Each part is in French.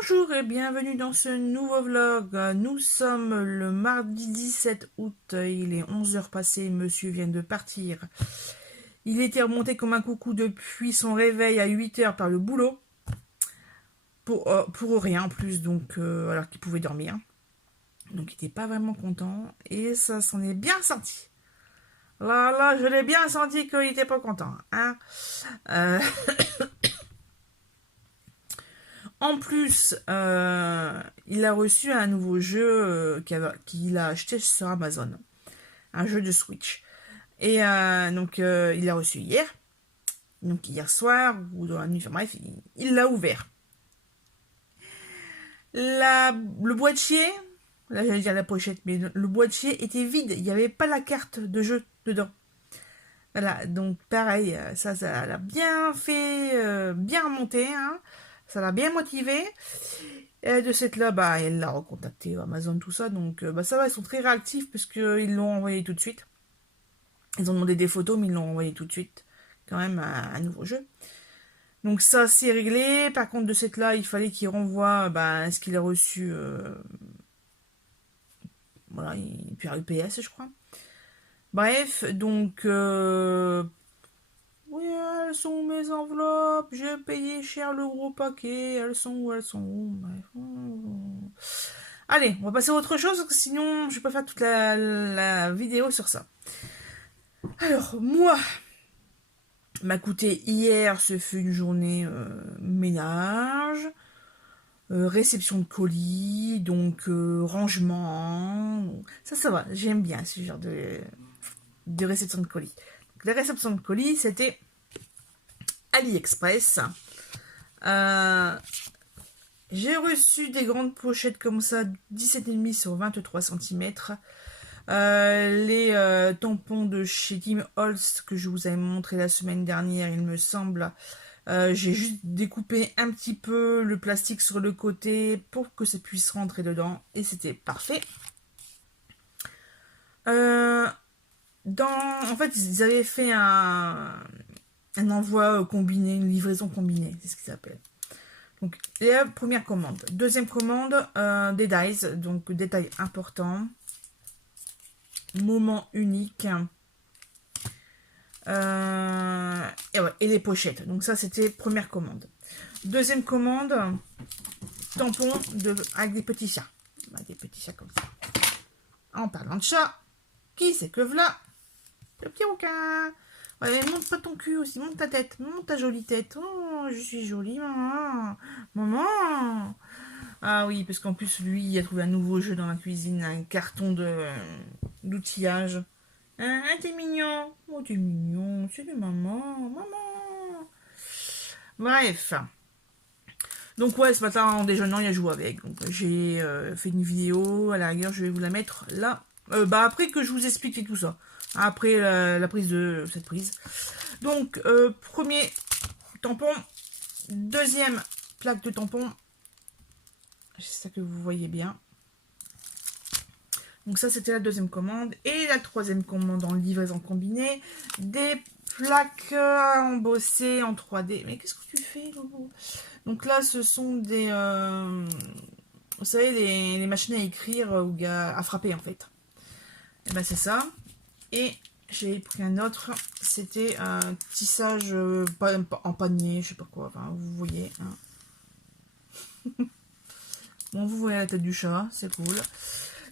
Bonjour et bienvenue dans ce nouveau vlog. Nous sommes le mardi 17 août, il est 11 heures passées, monsieur vient de partir. Il était remonté comme un coucou depuis son réveil à 8 heures par le boulot. Pour rien en plus, donc alors qu'il pouvait dormir. Donc il n'était pas vraiment content et ça s'en est bien senti. Là, je l'ai bien senti qu'il n'était pas content. Hein. Euh, En plus, il a reçu un nouveau jeu qu'il a acheté sur Amazon. Un jeu de Switch. Et donc, il l'a reçu hier. Donc, hier soir, ou dans la nuit, enfin bref, il l'a ouvert. Le boîtier, là j'allais dire la pochette, mais le boîtier était vide. Il n'y avait pas la carte de jeu dedans. Voilà, donc pareil, ça l'a bien fait, bien remonter. Hein. Ça l'a bien motivé. Et de cette là, bah, elle l'a recontacté, Amazon, tout ça. Donc, bah, ça va, ils sont très réactifs parce qu'ils l'ont envoyé tout de suite. Ils ont demandé des photos, mais ils l'ont envoyé tout de suite. Quand même, un nouveau jeu. Donc, ça, c'est réglé. Par contre, de cette là, il fallait qu'il renvoie bah, ce qu'il a reçu. Voilà, puis à UPS, je crois. Bref, donc. Oui, elles sont où mes enveloppes? J'ai payé cher le gros paquet. Elles sont où? Elles sont où? Bref. Allez, on va passer à autre chose, parce que sinon je vais pas faire toute la vidéo sur ça. Alors, moi, m'a coûté hier, ce fut une journée ménage, réception de colis, donc rangement. Ça va, j'aime bien ce genre de réception de colis. Donc, la réception de colis, c'était AliExpress. Euh, j'ai reçu des grandes pochettes comme ça, 17,5 sur 23 cm. Les tampons de chez Tim Holtz que je vous avais montré la semaine dernière, il me semble. J'ai juste découpé un petit peu le plastique sur le côté pour que ça puisse rentrer dedans. Et c'était parfait. Euh, en fait, ils avaient fait un envoi combiné, une livraison combinée, c'est ce qu'ils appellent. Donc, la première commande. Deuxième commande, des dies, donc détail important. Moment unique. Et les pochettes. Donc ça, c'était première commande. Deuxième commande, tampon avec des petits chats. Des petits chats comme ça. En parlant de chat, qui c'est que v'là? Le petit rouquin. Ouais, monte pas ton cul aussi, monte ta tête, monte ta jolie tête. Oh, je suis jolie, maman. Maman. Ah oui, parce qu'en plus, lui, il a trouvé un nouveau jeu dans la cuisine, un carton d'outillage. Hein, t'es mignon. Oh, t'es mignon. C'est de maman. Maman. Bref. Donc ouais, ce matin, en déjeunant, il a joué avec. Donc j'ai fait une vidéo. À la rigueur, je vais vous la mettre là. Bah après que je vous explique tout ça. Après la prise de cette prise. Donc, premier tampon. Deuxième plaque de tampon. C'est ça que vous voyez bien. Donc ça, c'était la deuxième commande. Et la troisième commande en livraison combinée. Des plaques embossées en 3D. Mais qu'est-ce que tu fais, Loulou? Donc là, ce sont des... vous savez, les machines à écrire ou à frapper, en fait. Et ben c'est ça. Et j'ai pris un autre. C'était un tissage en panier, je sais pas quoi. Enfin, vous voyez. Hein. Bon, vous voyez la tête du chat. C'est cool.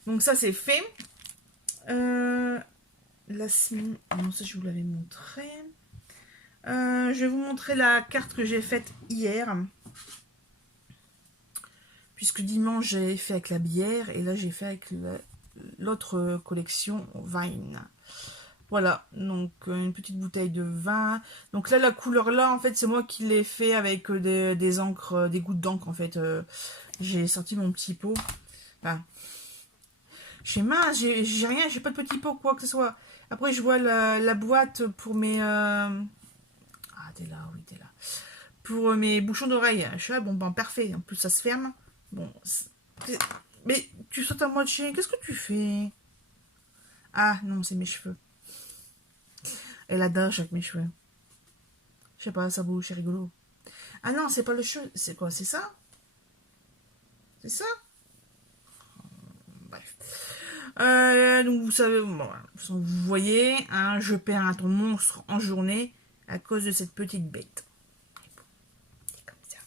Donc ça, c'est fait. Là, sinon... Non, ça, je vous l'avais montré. Je vais vous montrer la carte que j'ai faite hier. Puisque dimanche, j'ai fait avec la bière. Et là, j'ai fait avec l'autre collection Vine. Voilà, donc une petite bouteille de vin. Donc là, la couleur là, en fait, c'est moi qui l'ai fait avec des encres, des gouttes d'encre, en fait. J'ai sorti mon petit pot. Enfin, j'ai mince, j'ai rien, j'ai pas de petit pot, quoi que ce soit. Après, je vois la boîte pour mes... Ah, t'es là, oui, t'es là. Pour mes bouchons d'oreille. Je suis là, bon, ben, parfait. En plus, ça se ferme. Bon, mais tu sautes à moi de chien, qu'est-ce que tu fais? Ah, non, c'est mes cheveux. Elle adore avec mes cheveux. Je sais pas, ça bouge, c'est rigolo. Ah non, c'est pas le cheveu. C'est quoi, c'est ça? C'est ça? Bref. Donc vous savez, bon, voilà. Vous voyez, hein, je perds un ton monstre en journée à cause de cette petite bête. C'est comme ça.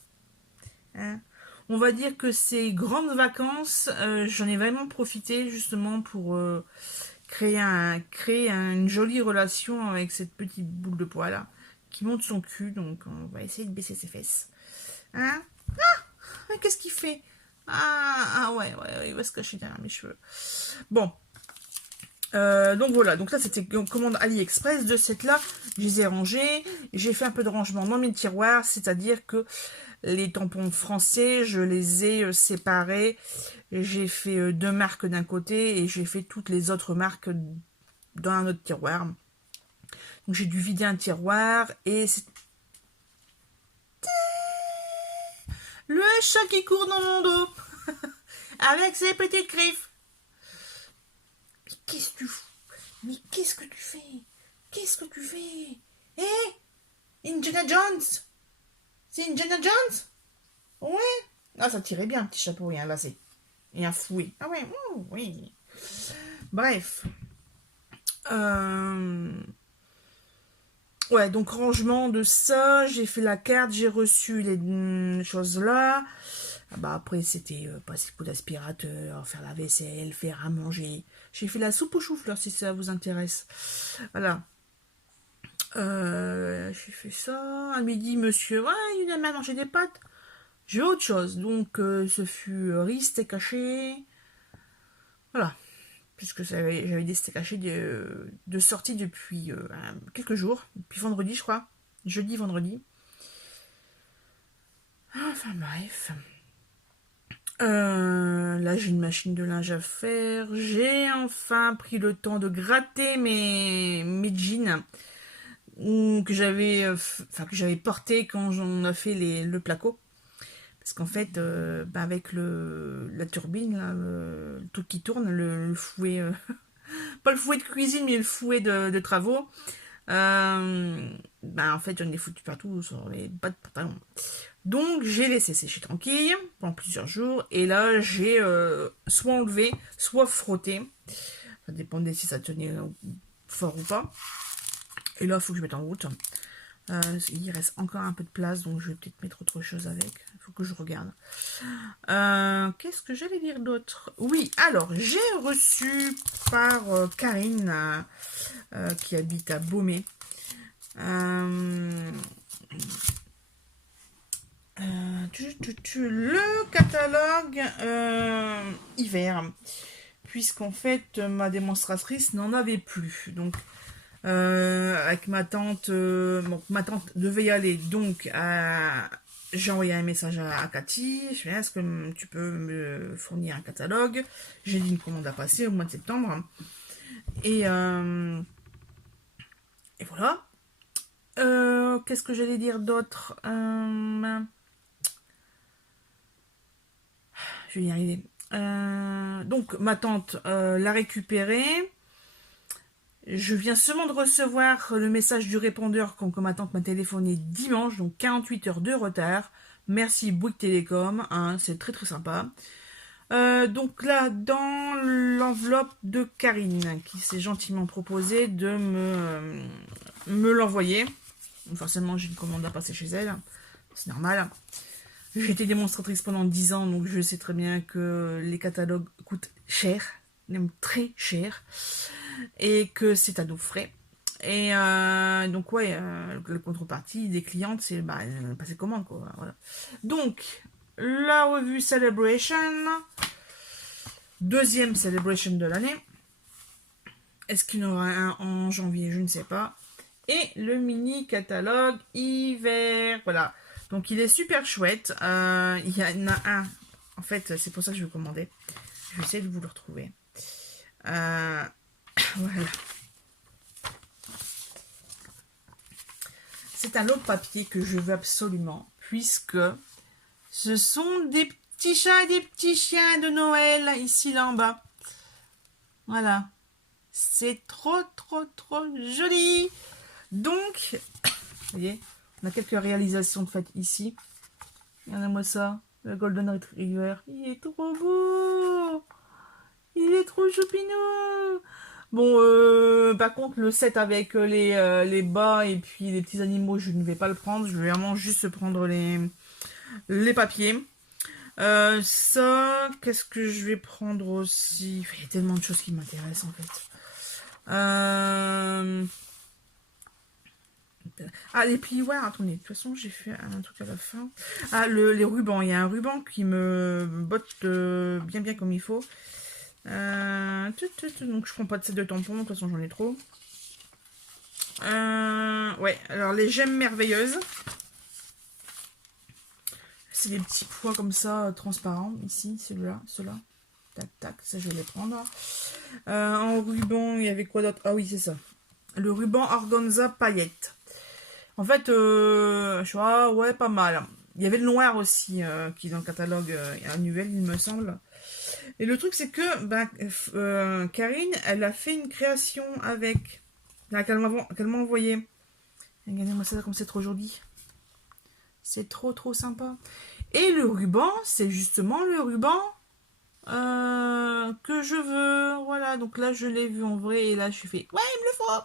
Hein. On va dire que ces grandes vacances, j'en ai vraiment profité justement pour créer une jolie relation avec cette petite boule de poil qui monte son cul. Donc on va essayer de baisser ses fesses. Hein? Ah, qu'est-ce qu'il fait? Ouais, il va se cacher derrière mes cheveux. Bon. Donc voilà, donc là c'était une commande AliExpress de cette là, je les ai rangés, j'ai fait un peu de rangement dans mes tiroirs, c'est-à-dire que les tampons français, je les ai séparés, j'ai fait 2 marques d'un côté et j'ai fait toutes les autres marques dans un autre tiroir. Donc j'ai dû vider un tiroir et c'est le chat qui court dans mon dos avec ses petites griffes. Mais qu'est-ce que tu fous? Mais qu'est-ce que tu fais? Qu'est-ce que tu fais? Indiana Jones? C'est Indiana Jones? Ouais. Ah, ça tirait bien, un petit chapeau et un lacet. Et un fouet. Ah ouais, oui. Bref. Ouais, donc rangement de ça, j'ai fait la carte, j'ai reçu les choses là. Ah bah après, c'était passer coup d'aspirateur, faire la vaisselle, faire à manger. J'ai fait la soupe aux choux-fleurs, si ça vous intéresse. Voilà. J'ai fait ça. À midi, monsieur, ouais, il aime à manger des pâtes. J'ai autre chose. Donc, ce fut riz, steak haché. Voilà. Puisque j'avais des steaks hachés de sortie depuis quelques jours. Depuis vendredi, je crois. Jeudi, vendredi. Enfin, bref. Là, j'ai une machine de linge à faire. J'ai enfin pris le temps de gratter mes jeans que j'avais porté quand on a fait le placo. Parce qu'en fait, avec la turbine, là, le truc qui tourne, le fouet, pas le fouet de cuisine, mais le fouet de travaux, en fait, j'en ai foutu partout sur les bas de pantalon. Donc, j'ai laissé sécher tranquille pendant plusieurs jours. Et là, j'ai soit enlevé, soit frotté. Ça dépendait si ça tenait fort ou pas. Et là, il faut que je mette en route. Il reste encore un peu de place, donc je vais peut-être mettre autre chose avec. Il faut que je regarde. Qu'est-ce que j'allais dire d'autre? Oui, alors, j'ai reçu par Karine, qui habite à Beaumais, le catalogue hiver, puisqu'en fait, ma démonstratrice n'en avait plus. Donc, avec ma tante, ma tante devait y aller, donc j'ai envoyé un message à Cathy. Je fais, est-ce que tu peux me fournir un catalogue? J'ai dit une commande à passer au mois de septembre. Et voilà. Qu'est-ce que j'allais dire d'autre? Je vais y arriver. Donc ma tante l'a récupéré. Je viens seulement de recevoir le message du répondeur quand ma tante m'a téléphoné dimanche, donc 48 heures de retard. Merci Bouygues Télécom, hein, c'est très très sympa. Donc là, dans l'enveloppe de Karine, qui s'est gentiment proposé de me l'envoyer. Forcément, j'ai une commande à passer chez elle, c'est normal. J'ai été démonstratrice pendant 10 ans, donc je sais très bien que les catalogues coûtent cher, même très cher, et que c'est à nos frais. Et donc ouais, le contrepartie des clientes, c'est passer commande, quoi. Voilà. Donc, la revue Celebration, deuxième Celebration de l'année. Est-ce qu'il y en aura un en janvier? Je ne sais pas. Et le mini catalogue hiver, voilà. Donc il est super chouette. Il y en a un. En fait, c'est pour ça que je vais commander. Je vais essayer de vous le retrouver. Voilà. C'est un autre papier que je veux absolument, puisque ce sont des petits chats et des petits chiens de Noël, ici là en bas. Voilà. C'est trop, trop, trop joli. Donc, vous voyez, on a quelques réalisations de fait ici. Regardez-moi ça. Le Golden Retriever. Il est trop beau. Il est trop choupinou. Bon, par contre, le set avec les bas et puis les petits animaux, je ne vais pas le prendre. Je vais vraiment juste prendre les papiers. Ça, qu'est-ce que je vais prendre aussi? Il y a tellement de choses qui m'intéressent en fait. Ah, les plioirs, attendez, de toute façon, j'ai fait un truc à la fin. Ah, les rubans, il y a un ruban qui me botte bien comme il faut. Donc, je prends pas de set de tampons, de toute façon, j'en ai trop. Ouais, alors les gemmes merveilleuses. C'est des petits pois comme ça, transparents, ici, celui-là, ceux-là. Tac, tac, ça, je vais les prendre. En ruban, il y avait quoi d'autre? Ah oui, c'est ça. Le ruban organza paillettes. En fait, je vois, ouais, pas mal. Il y avait le noir aussi, qui est dans le catalogue annuel, il me semble. Et le truc, c'est que Karine, elle a fait une création avec... qu'elle m'a envoyé. Regardez-moi ça comme c'est trop joli. C'est trop sympa. Et le ruban, c'est justement le ruban que je veux. Voilà, donc là, je l'ai vu en vrai. Et là, je suis fait, ouais, il me le faut.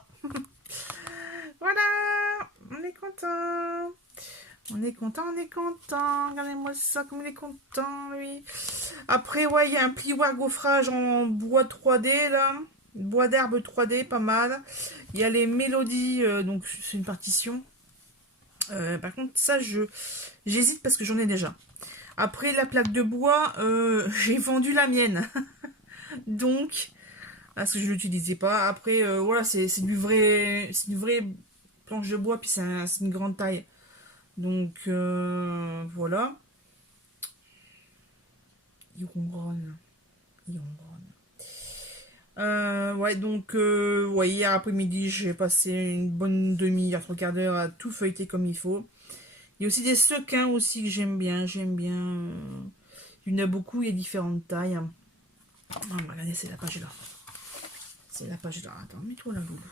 Voilà, on est content. On est content. Regardez-moi ça, comme il est content, lui. Après, ouais, il y a un plioir gaufrage en bois 3D, là. Bois d'herbe 3D, pas mal. Il y a les mélodies, donc c'est une partition. Par contre, ça, j'hésite parce que j'en ai déjà. Après, la plaque de bois, j'ai vendu la mienne. Donc, parce que je ne l'utilisais pas. Après, voilà, c'est du vrai planche de bois, puis c'est une grande taille. Donc, voilà. Il ronronne. Ouais, donc, ouais, hier après-midi, j'ai passé une bonne demi-heure, trois quarts d'heure à tout feuilleter comme il faut. Il y a aussi des sequins aussi que j'aime bien. Il y en a beaucoup, il y a différentes tailles. Oh, regardez, c'est la page là. Attends, mets-toi là, loulou.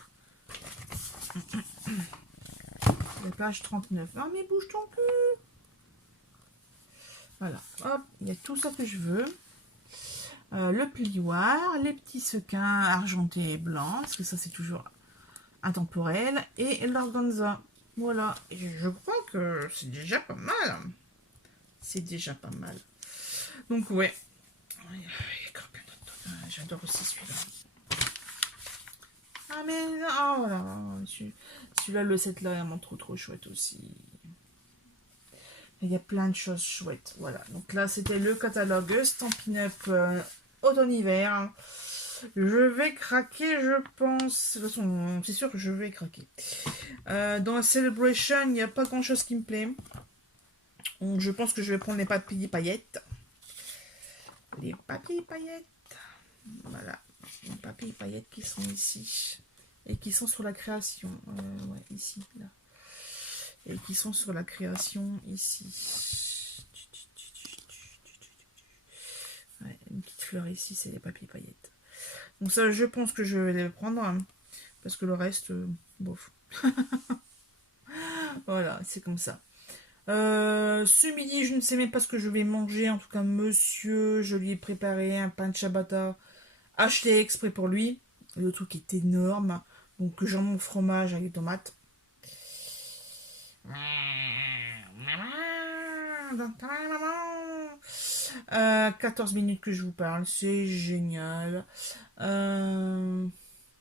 La page 39. Ah, mais bouge ton cul. Voilà, hop, il y a tout ça que je veux. Le plioir, les petits sequins argentés et blancs, parce que ça c'est toujours intemporel, et l'organza. Voilà, et je crois que c'est déjà pas mal. Donc ouais, il y a encore plein d'autres. J'adore aussi celui-là. Ah mais, oh voilà, celui-là, le set là, est vraiment trop chouette aussi. Il y a plein de choses chouettes. Voilà. Donc là, c'était le catalogue Stampin' Up automne-hiver. Je vais craquer, je pense. De toute façon, c'est sûr que je vais craquer. Dans la Celebration, il n'y a pas grand-chose qui me plaît. Donc, je pense que je vais prendre les papiers paillettes. Les papiers paillettes. Voilà. Les papiers paillettes qui sont ici. Et qui sont sur la création. Ouais, ici, là. Et qui sont sur la création ici. Ouais, une petite fleur ici, c'est les papiers paillettes. Donc ça, je pense que je vais les prendre. Hein, parce que le reste, bof. Voilà, c'est comme ça. Ce midi, je ne sais même pas ce que je vais manger. En tout cas, monsieur, je lui ai préparé un pain de ciabatta acheté exprès pour lui. Le truc est énorme. Donc, jambon fromage avec des tomates. 14 minutes que je vous parle, c'est génial. Je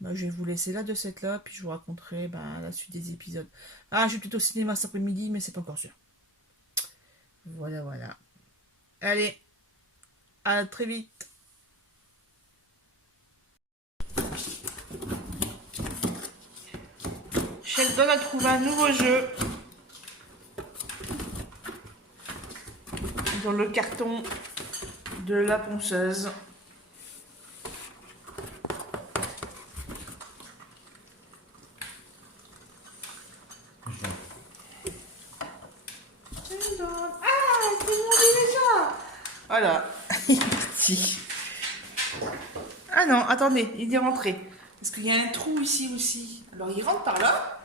vais vous laisser là de cette là, puis je vous raconterai la suite des épisodes. Ah, je vais plutôt au cinéma cet après-midi, mais c'est pas encore sûr. Voilà. Allez, à très vite. Sheldon a trouvé un nouveau jeu dans le carton de la ponceuse. Sheldon. Ah, c'est mon déjà. Voilà. Ah non, attendez, il est rentré. Parce qu'il y a un trou ici aussi. Alors il rentre par là.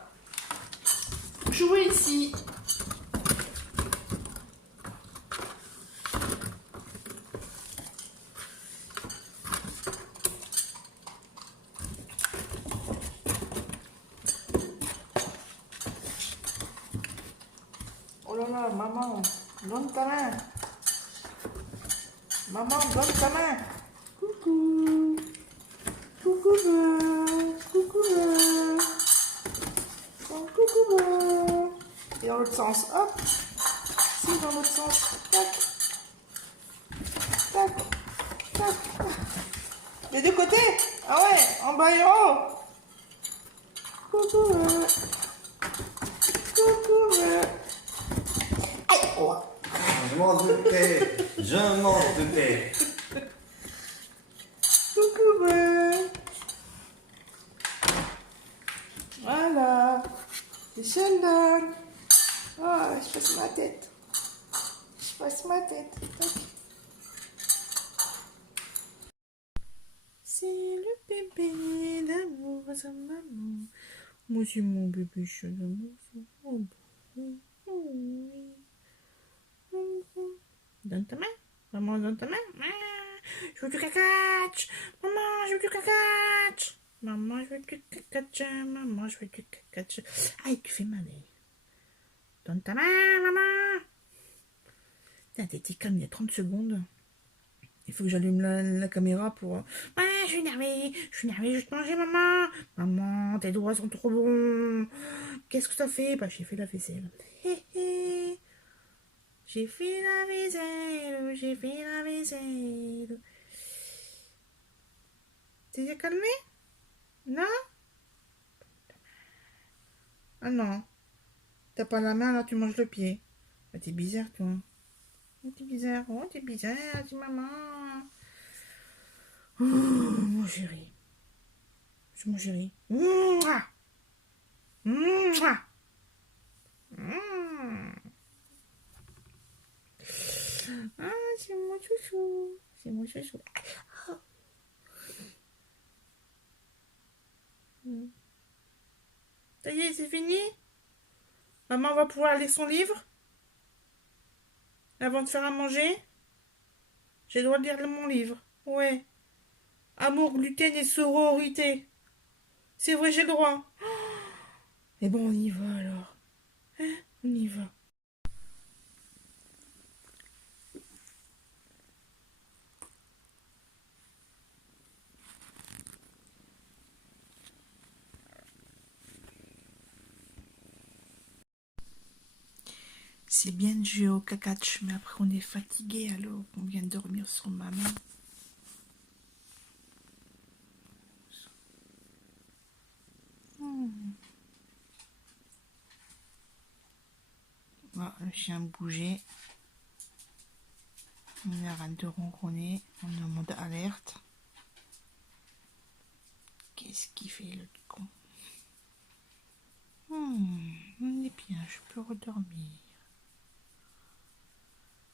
Jouer ici. là là, maman, donne ta main. Maman, donne ta main. Coucou. Coucou, coucou. Coucou. Et dans l'autre sens, hop. Si, dans l'autre sens. Tac. Tac. Tac. Les deux côtés. Ah ouais, en bas et en haut. Coucou. Coucou. Aïe. Oh. Je m'en doutais, je m'en doutais. Coucou. Voilà. C'est Sheldon. Oh, je passe ma tête. Je passe ma tête. Tac. C'est le bébé d'amour à sa maman. Moi, c'est mon bébé Sheldon. Oh, oui. Donne ta main. Maman, donne ta main. Je veux du cacache. Maman, je veux du cacache. Maman, je veux du cacache. Maman, je veux du cacache. Aïe, tu fais mal. Donne ta main, maman. T'as été calme il y a 30 secondes. Il faut que j'allume la caméra pour... Ouais, je suis énervée, je vais te manger, maman. Maman, tes doigts sont trop bons. Qu'est-ce que ça fait? Bah, j'ai fait la vaisselle. Hé hé. J'ai fait la vaisselle. T'es déjà calmé? Non? Ah non. T'as pas la main, alors tu manges le pied. Bah, t'es bizarre, toi. T'es bizarre. Oh, t'es bizarre, dis maman. Oh, mon chéri. C'est mon chéri. Mouah. Mouah. Ah, c'est mon chouchou. C'est mon chouchou. Ça y est, c'est fini? Maman va pouvoir lire son livre? Avant de faire à manger? J'ai le droit de lire mon livre. Ouais. Amour, gluten et sororité. C'est vrai, j'ai le droit. Eh bon, on y va alors. Hein? On y va. C'est bien de jouer au cacache, mais après on est fatigué alors on vient de dormir sur maman. Voilà, le chien bougeait. On arrête de ronronner. On est en mode alerte. Qu'est-ce qu'il fait le con? On est bien, je peux redormir.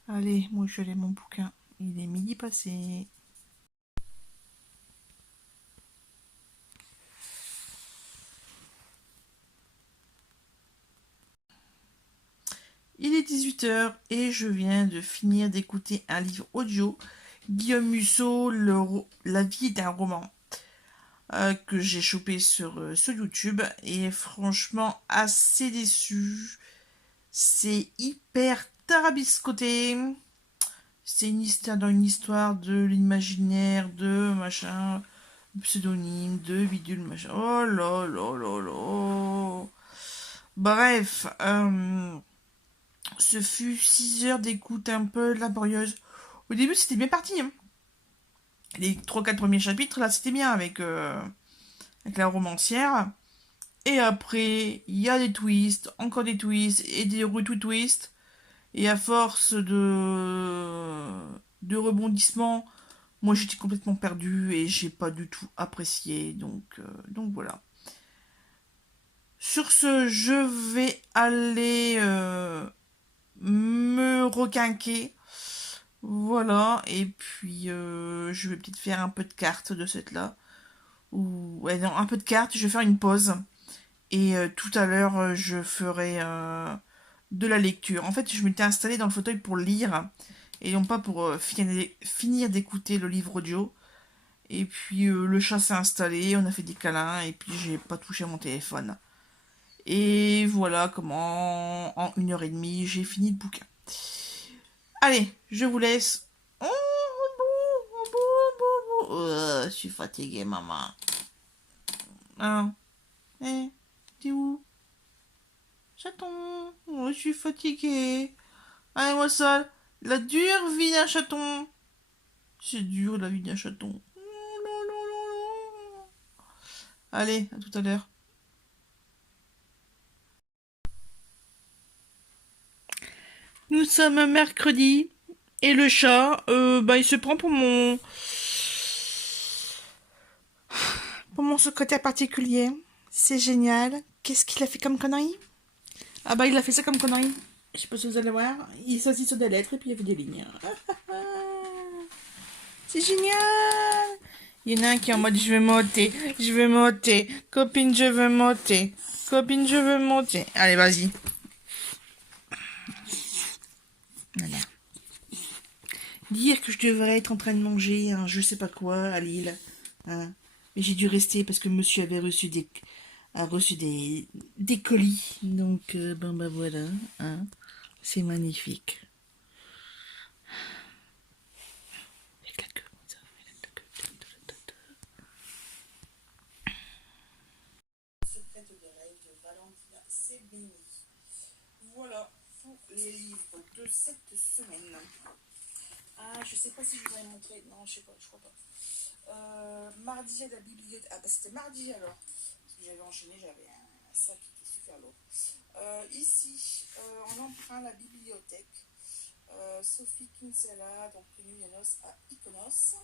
Allez, moi je lis mon bouquin. Il est midi passé. Il est 18 h et je viens de finir d'écouter un livre audio. Guillaume Musso, La vie d'un roman. Que j'ai chopé sur YouTube. Et franchement, assez déçu. C'est hyper tarabiscoté. C'est une histoire dans une histoire de l'imaginaire, de machin, pseudonyme, de bidule, machin. Oh là là là là. Bref, ce fut 6 heures d'écoute un peu laborieuse. Au début, c'était bien parti. Hein. Les 3-4 premiers chapitres, là, c'était bien avec la romancière. Et après, il y a des twists, encore des twists, et des retweets. Et à force de rebondissements, moi j'étais complètement perdue et j'ai pas du tout apprécié. Donc voilà. Sur ce, je vais aller me requinquer. Voilà. Et puis je vais peut-être faire un peu de cartes de cette là. Ou ouais, non, un peu de cartes. Je vais faire une pause. Et tout à l'heure, je ferai de la lecture. En fait, je m'étais installée dans le fauteuil pour lire et non pas pour finir d'écouter le livre audio. Et puis le chat s'est installé, on a fait des câlins et puis j'ai pas touché à mon téléphone. Et voilà comment, en 1 h 30, j'ai fini le bouquin. Allez, je vous laisse. Oh, je suis fatiguée, maman. Hein? Eh, t'es où? Chaton, oh, je suis fatiguée. Allez, moi seul. La dure vie d'un chaton. C'est dur la vie d'un chaton. Allez, à tout à l'heure. Nous sommes mercredi et le chat, il se prend pour mon secrétaire particulier. C'est génial. Qu'est-ce qu'il a fait comme connerie? Ah bah il a fait ça comme connerie. Je sais pas si vous allez voir. Il s'assit sur des lettres et puis il a fait des lignes. C'est génial. Il y en a un qui est en mode je veux monter, je veux monter. Copine, je veux monter. Copine, je veux monter. Allez, vas-y. Voilà. Dire que je devrais être en train de manger je sais pas quoi à Lille. Hein. Mais j'ai dû rester parce que monsieur avait reçu des colis. Donc, bon bah voilà. Hein. C'est magnifique. Avec la queue, ça, avec la queue. Secrète de rêve de Valentina Sebeni. Voilà pour les livres de cette semaine. Ah, je sais pas si je vous avais montré. Non, je sais pas, je crois pas. Mardi à la bibliothèque. Ah, bah c'était mardi alors. Parce que j'avais enchaîné, j'avais un sac qui était super lourd. Ici, en emprunt, la bibliothèque. Sophie Kinsella, donc Nuyanos à Iconos.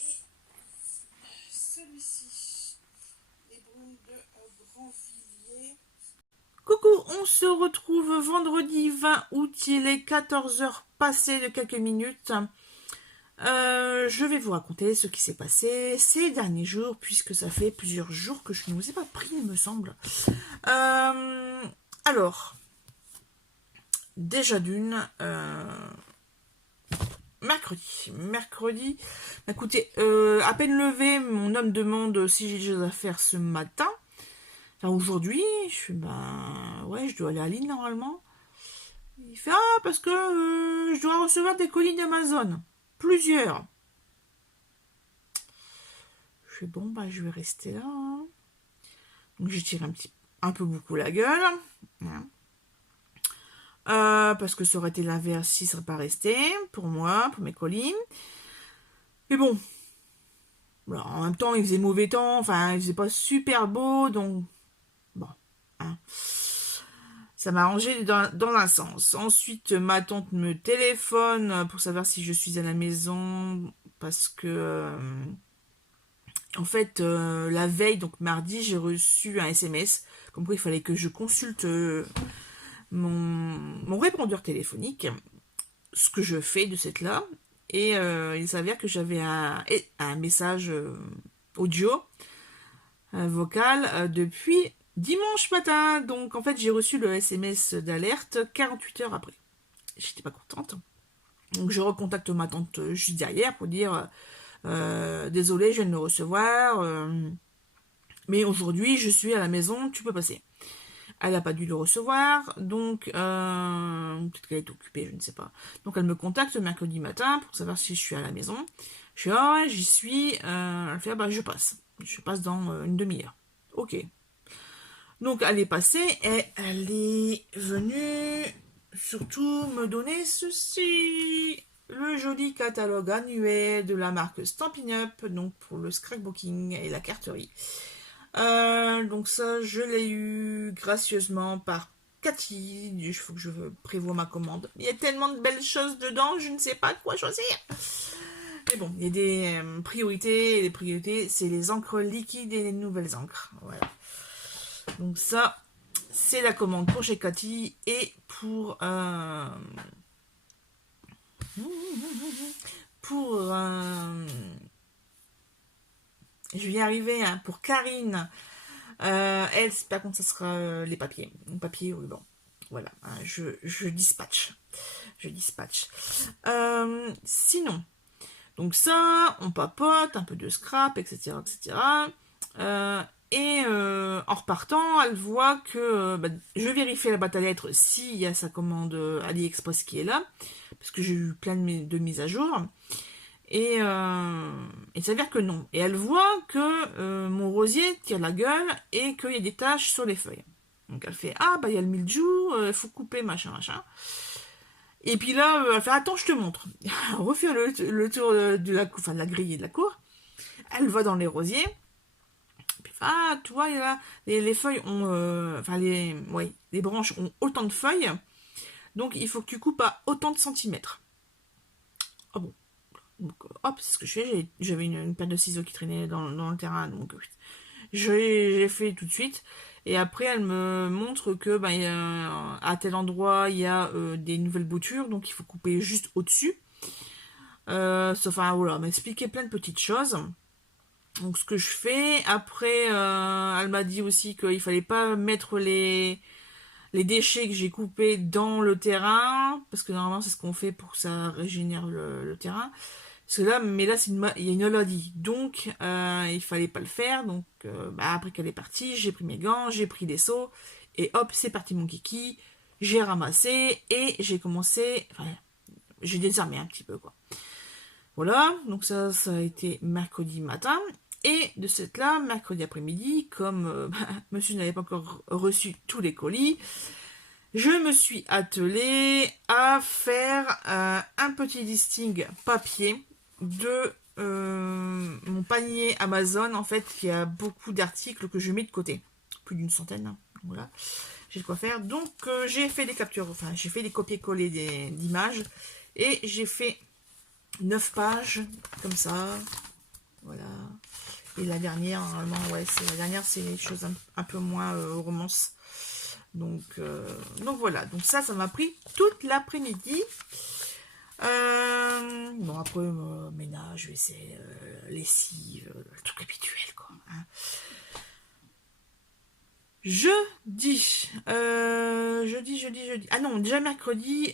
Et celui-ci, les brumes de Grandvilliers. Coucou, on se retrouve vendredi 20 août, il est 14 h passées de quelques minutes. Je vais vous raconter ce qui s'est passé ces derniers jours, puisque ça fait plusieurs jours que je ne vous ai pas pris, il me semble. Alors, déjà d'une, mercredi, écoutez, à peine levé, mon homme demande si j'ai des choses à faire ce matin. Enfin, aujourd'hui, je fais, ouais, je dois aller à Lille normalement. Il fait, parce que je dois recevoir des colis d'Amazon. Plusieurs. Je fais, bon, je vais rester là. Hein. Donc, je tire un peu beaucoup la gueule. Hein. Parce que ça aurait été l'inverse si ça ne serait pas resté. Pour moi, pour mes colis. Mais bon. Alors, en même temps, il faisait mauvais temps. Enfin, il faisait pas super beau. Donc, bon. Hein. Ça m'a arrangé dans l'un sens. Ensuite, ma tante me téléphone pour savoir si je suis à la maison. Parce que... en fait, la veille, donc mardi, j'ai reçu un SMS. Comme quoi, il fallait que je consulte mon répondeur téléphonique. Ce que je fais de cette là. Et il s'avère que j'avais un message audio, vocal, depuis dimanche matin. Donc, en fait, j'ai reçu le SMS d'alerte 48 heures après. J'étais pas contente. Donc, je recontacte ma tante juste derrière pour dire désolé, je viens de le recevoir. Mais aujourd'hui, je suis à la maison, tu peux passer. Elle n'a pas dû le recevoir, donc peut-être qu'elle est occupée, je ne sais pas. Donc elle me contacte mercredi matin pour savoir si je suis à la maison. Je suis ouais, j'y suis. Elle fait je passe. Je passe dans une demi-heure. Ok. Donc elle est passée et elle est venue surtout me donner ceci. Le joli catalogue annuel de la marque Stampin' Up, donc pour le scrapbooking et la carterie. Donc ça, je l'ai eu gracieusement par Cathy. Il faut que je prévoie ma commande. Il y a tellement de belles choses dedans, je ne sais pas quoi choisir. Mais bon, il y a des priorités. Et les priorités, c'est les encres liquides et les nouvelles encres. Voilà. Donc ça, c'est la commande pour chez Cathy et pour je vais y arriver pour Karine. Elle, par contre, ça sera les papiers. Papier, oui, bon. Voilà, je dispatche. Je dispatche. Sinon, donc ça, on papote, un peu de scrap, etc. etc. Et en repartant, elle voit que je vérifie la boîte à lettres s'il y a sa commande AliExpress qui est là, parce que j'ai eu plein de mises à jour. Et il s'avère que non. Et elle voit que mon rosier tire la gueule et qu'il y a des taches sur les feuilles. Donc elle fait ah bah il y a le mildiou, faut couper machin machin. Et puis là elle fait attends je te montre. Elle refait le tour de la grille et de la cour. Elle va dans les rosiers. Puis ah tu vois là, les feuilles ont les branches ont autant de feuilles. Donc il faut que tu coupes à autant de centimètres. Ah bon. Donc hop, c'est ce que je fais. J'avais une paire de ciseaux qui traînait dans le terrain, donc j'ai fait tout de suite. Et après, elle me montre que à tel endroit, il y a des nouvelles boutures, donc il faut couper juste au-dessus. Voilà, elle m'a expliqué plein de petites choses. Donc ce que je fais, après, elle m'a dit aussi qu'il fallait pas mettre les déchets que j'ai coupés dans le terrain, parce que normalement c'est ce qu'on fait pour que ça régénère le terrain. Parce que là, il y a une maladie, donc il fallait pas le faire. Donc après qu'elle est partie, j'ai pris mes gants, j'ai pris des seaux, et hop, c'est parti mon kiki. J'ai ramassé et j'ai commencé, j'ai désarmé un petit peu quoi. Voilà, donc ça a été mercredi matin. Et de cette là, mercredi après-midi, comme monsieur n'avait pas encore reçu tous les colis, je me suis attelée à faire un petit listing papier de mon panier Amazon, en fait, qui a beaucoup d'articles que je mets de côté. Plus d'une centaine, hein. Voilà. J'ai de quoi faire. Donc, j'ai fait des captures, j'ai fait des copier-coller d'images. Et j'ai fait 9 pages, comme ça. Voilà. Et la dernière, normalement, c'est des choses un peu moins romance. Donc voilà, donc ça m'a pris toute l'après-midi. Bon après ménage, vaisselle, lessive, le truc habituel quoi. Hein. Jeudi. Ah non, déjà mercredi,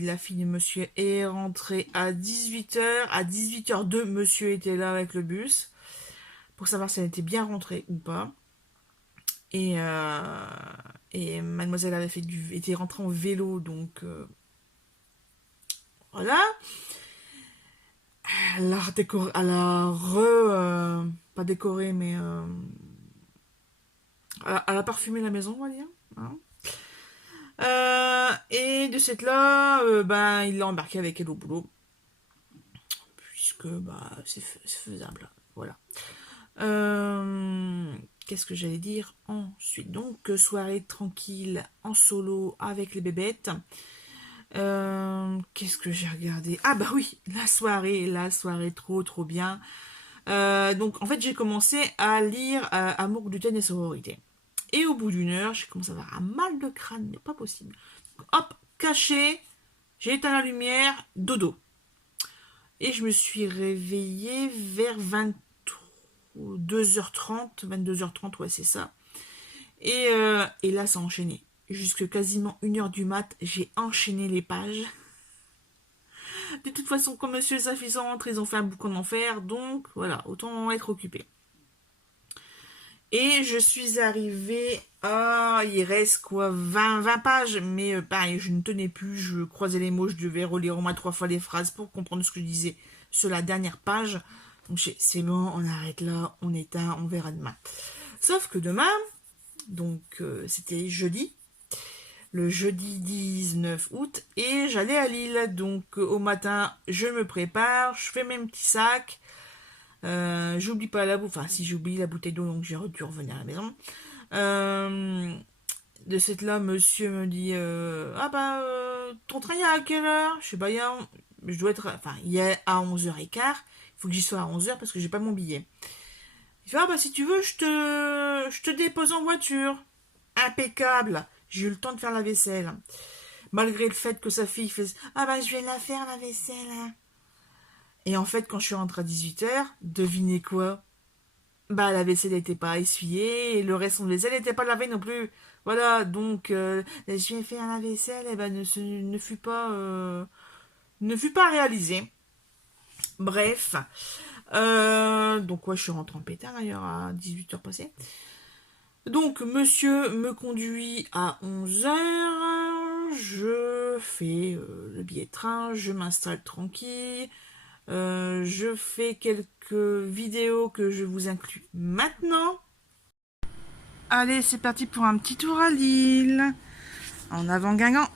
la fille de monsieur est rentrée à 18h. À 18h02, monsieur était là avec le bus pour savoir si elle était bien rentrée ou pas. Et mademoiselle était rentrée en vélo, donc voilà. Elle a décoré, pas décoré, mais elle a parfumé la maison, on va dire. Hein. Et de cette là, il l'a embarqué avec elle au boulot, puisque c'est faisable. Voilà. Qu'est-ce que j'allais dire ensuite? Donc, soirée tranquille en solo avec les bébêtes. Qu'est-ce que j'ai regardé? Ah bah oui, la soirée trop bien. Donc en fait j'ai commencé à lire Amour, gluten et sororité. Et au bout d'une heure, j'ai commencé à avoir un mal de crâne, mais pas possible. Donc, hop, caché, j'ai éteint la lumière, dodo. Et je me suis réveillée vers 22h30, ouais c'est ça. Et là ça a enchaîné. Jusque quasiment 1h du mat, j'ai enchaîné les pages. De toute façon, comme monsieur et sa fille sont rentrés, ils ont fait un boucan d'enfer, donc voilà, autant être occupé. Et je suis arrivée à... Il reste quoi 20 pages, mais pareil, je ne tenais plus, je croisais les mots, je devais relire au moins 3 fois les phrases pour comprendre ce que je disais sur la dernière page. Donc c'est bon, on arrête là, on éteint, on verra demain. Sauf que demain, donc c'était jeudi, le jeudi 19 août, et j'allais à Lille. Donc au matin, je me prépare, je fais mes petits sacs. J'oublie pas la bouffe, enfin si j'oublie la bouteille d'eau, donc j'ai dû revenir à la maison. De cette là, monsieur me dit ton train il est à quelle heure? Je sais pas, je dois être, il est à 11h15, il faut que j'y sois à 11h parce que j'ai pas mon billet. Il fait si tu veux, je te dépose en voiture. Impeccable. J'ai eu le temps de faire la vaisselle. Malgré le fait que sa fille faisait je vais la faire la vaisselle. Et en fait, quand je suis rentrée à 18h, devinez quoi? La vaisselle n'était pas essuyée et le reste de la vaisselle n'était pas lavé non plus. Voilà, donc je vais faire la vaisselle, ne fut pas réalisé. Bref, Donc ouais, je suis rentrée en pétard d'ailleurs à 18h passées. Donc monsieur me conduit à 11h, je fais le billet de train, je m'installe tranquille, je fais quelques vidéos que je vous inclus maintenant. Allez, c'est parti pour un petit tour à Lille. En avant Guingamp.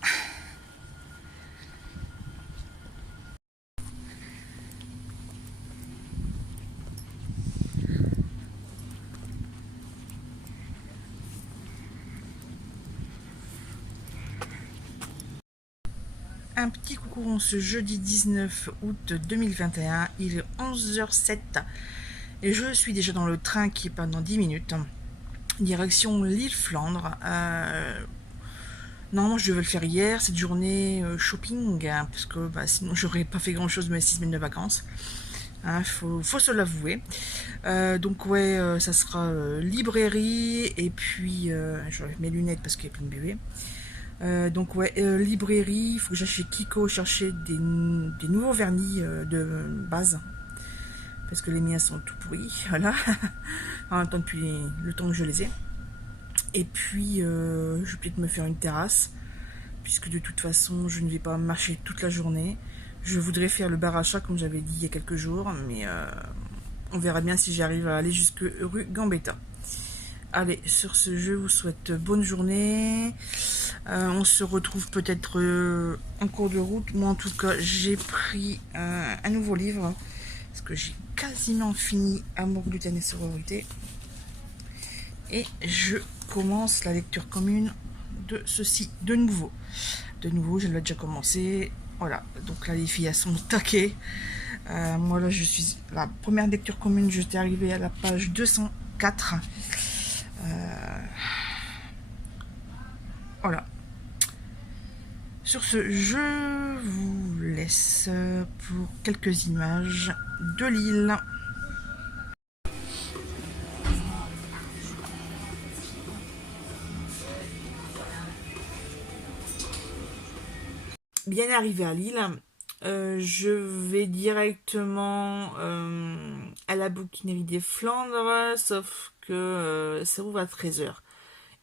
Un petit coucou en ce jeudi 19 août 2021. Il est 11h07 et je suis déjà dans le train qui est pendant 10 minutes. Direction Lille-Flandre. Normalement, je devais le faire hier, cette journée shopping, hein, parce que sinon, j'aurais pas fait grand chose de mes 6 semaines de vacances. Faut se l'avouer. Donc, ouais, ça sera librairie, et puis je vais mes lunettes parce qu'il y a plein de bébés. Donc, ouais, librairie, il faut que j'aille chez Kiko chercher des nouveaux vernis de base. Parce que les miens sont tout pourris, voilà. En même temps, depuis le temps que je les ai. Et puis, je vais peut-être me faire une terrasse, puisque de toute façon, je ne vais pas marcher toute la journée. Je voudrais faire le bar à chat, comme j'avais dit il y a quelques jours, mais on verra bien si j'arrive à aller jusque rue Gambetta. Allez, sur ce, je vous souhaite bonne journée. On se retrouve peut-être en cours de route. Moi, en tout cas, j'ai pris un nouveau livre, parce que j'ai quasiment fini Amour, gluten et sororité. Et je commence la lecture commune de ceci de nouveau. De nouveau, je l'ai déjà commencé. Voilà, donc là les filles elles sont taquées. Moi là je suis la première lecture commune, j'étais arrivée à la page 204. Voilà. Sur ce, je vous laisse pour quelques images de Lille. Bien arrivé à Lille, je vais directement à la bouquinerie des Flandres, sauf que ça ouvre à 13h.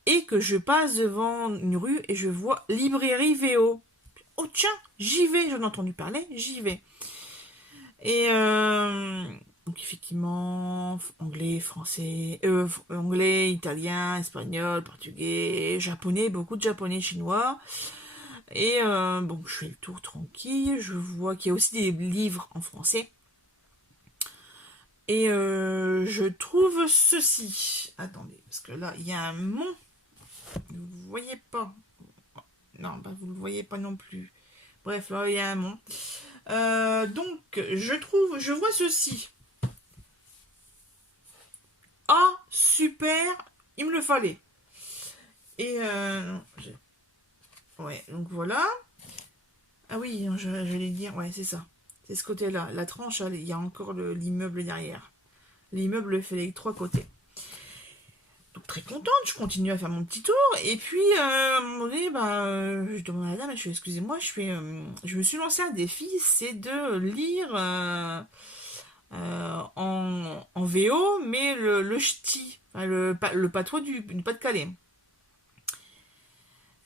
Et que je passe devant une rue et je vois librairie VO. Oh tiens, j'y vais, j'en ai entendu parler, j'y vais. Et donc effectivement, anglais, français, anglais, italien, espagnol, portugais, japonais, beaucoup de japonais, chinois. Et bon, je fais le tour tranquille. Je vois qu'il y a aussi des livres en français. Et je trouve ceci. Attendez, parce que là, il y a un mont. Vous voyez pas. Non, vous ne le voyez pas non plus. Bref, là, il y a un mont. Donc, je vois ceci. Ah, super. Il me le fallait. Et ouais, donc voilà. Ah oui, j'allais dire, ouais, c'est ça. C'est ce côté-là. La tranche, il y a encore l'immeuble derrière. L'immeuble fait les 3 côtés. Donc très contente, je continue à faire mon petit tour. Et puis, à un moment donné, je demande à la dame, je fais, excusez-moi, je me suis lancé un défi, c'est de lire en VO, mais le ch'ti, enfin, le patois du Pas-de-Calais.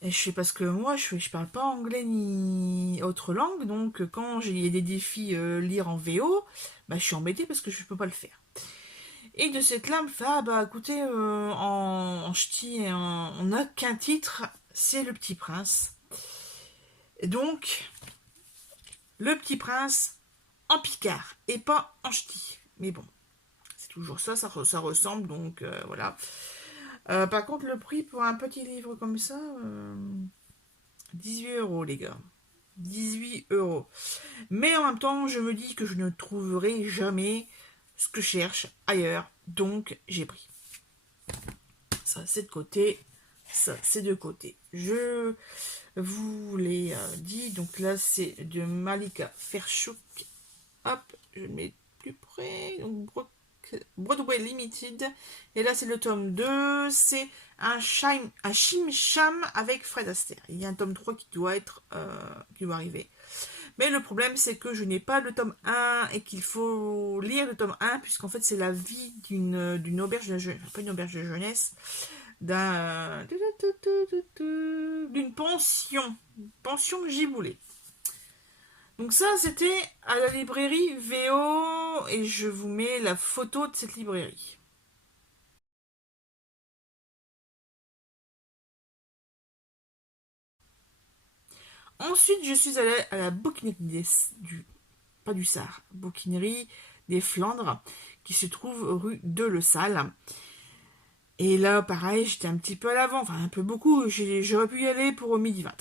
Et je sais parce que moi, je parle pas anglais ni autre langue, donc quand j'ai des défis lire en VO, je suis embêtée parce que je peux pas le faire. Et de cette là, me fait, écoutez, en ch'ti, on n'a qu'un titre, c'est Le Petit Prince. Et donc, Le Petit Prince en picard, et pas en ch'ti. Mais bon, c'est toujours ça ressemble, donc voilà. Par contre, le prix pour un petit livre comme ça, 18 € les gars. 18 €. Mais en même temps, je me dis que je ne trouverai jamais ce que je cherche ailleurs. Donc, j'ai pris. Ça, c'est de côté. Ça, c'est de côté. Je vous l'ai dit. Donc là, c'est de Malika Ferchouk. Hop, je le mets plus près. Donc, Broadway Limited. Et là, c'est le tome 2. C'est un Chim Cham avec Fred Astaire. Il y a un tome 3 qui doit arriver. Mais le problème, c'est que je n'ai pas le tome 1 et qu'il faut lire le tome 1, puisqu'en fait, c'est la vie d'une auberge de jeunesse, pas une auberge de jeunesse, d'une pension giboulée. Donc ça, c'était à la librairie VO, et je vous mets la photo de cette librairie. Ensuite, je suis allée à la bouquinerie pas du Sar, bouquinerie des Flandres, qui se trouve rue de Le Salle. Et là, pareil, j'étais un petit peu à l'avant, enfin un peu beaucoup, j'aurais pu y aller pour midi 20.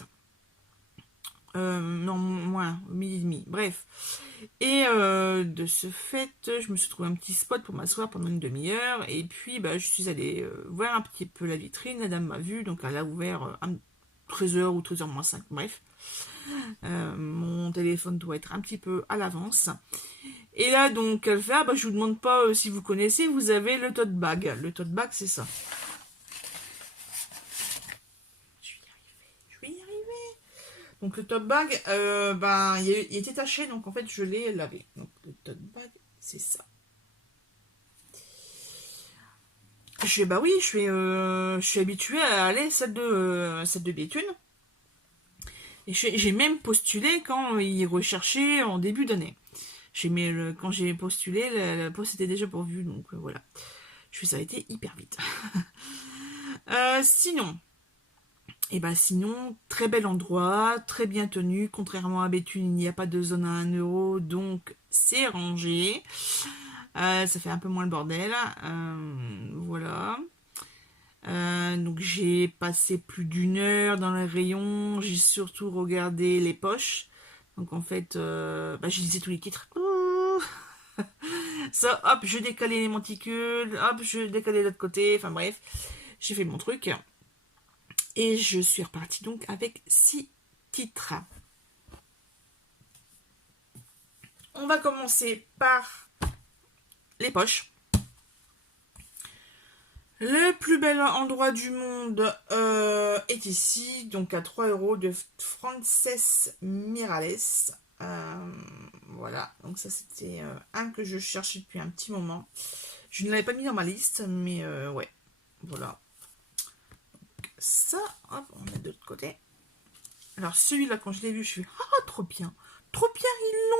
Non, moins, midi et demi, bref. Et de ce fait, je me suis trouvé un petit spot pour m'asseoir pendant une demi-heure, et puis bah, je suis allée voir un petit peu la vitrine, la dame m'a vu, donc elle a ouvert 13h ou 13h moins 5, bref. Mon téléphone doit être un petit peu à l'avance. Et là, donc, elle fait, ah bah je vous demande pas si vous connaissez, vous avez le tote bag. Le tote bag, c'est ça. Je vais y arriver. Donc, le tote bag, ben, il était taché, donc en fait, je l'ai lavé. Donc, le tote bag, c'est ça. Je fais, bah oui, je suis habituée à aller celle de Béthune. Et j'ai même postulé quand ils recherchaient en début d'année. Quand j'ai postulé, le poste était déjà pourvu, donc voilà. Ça a été hyper vite. Sinon, très bel endroit, très bien tenu. Contrairement à Béthune, il n'y a pas de zone à 1 euro, donc c'est rangé. Ça fait un peu moins le bordel. Voilà. Donc j'ai passé plus d'une heure dans les rayons. J'ai surtout regardé les poches. Donc en fait, je lisais tous les titres. Ça, hop, je décalais les monticules, hop, je décalais de l'autre côté, enfin bref, j'ai fait mon truc. Et je suis repartie donc avec 6 titres. On va commencer par les poches. Le plus bel endroit du monde est ici, donc à 3 euros de Frances Miralles. Voilà, donc ça c'était un que je cherchais depuis un petit moment. Je ne l'avais pas mis dans ma liste, mais ouais, voilà. Donc ça, hop, on met de l'autre côté. Alors celui-là, quand je l'ai vu, je suis trop bien, ils l'ont.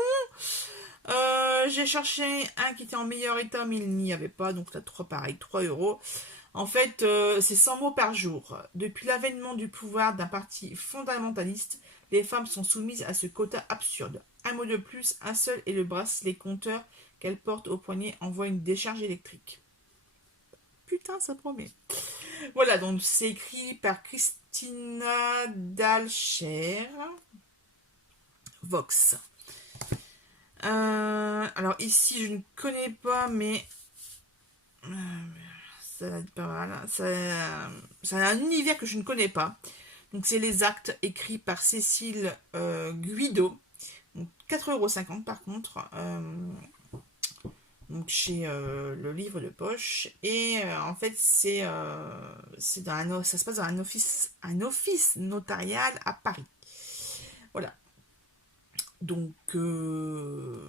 J'ai cherché un qui était en meilleur état, mais il n'y avait pas, donc là 3 pareil, 3 euros. En fait, c'est 100 mots par jour. Depuis l'avènement du pouvoir d'un parti fondamentaliste, les femmes sont soumises à ce quota absurde. Un mot de plus, un seul et le bracelet compteur qu'elle porte au poignet envoie une décharge électrique. Putain, ça promet. Voilà, donc c'est écrit par Christina Dalcher. Vox. Alors ici, je ne connais pas, mais ça va être pas mal. C'est un univers que je ne connais pas. Donc c'est les actes écrits par Cécile Guido. Donc 4,50 € par contre. Donc chez le livre de poche. Et en fait ça se passe dans un office notarial à Paris. Voilà. Donc on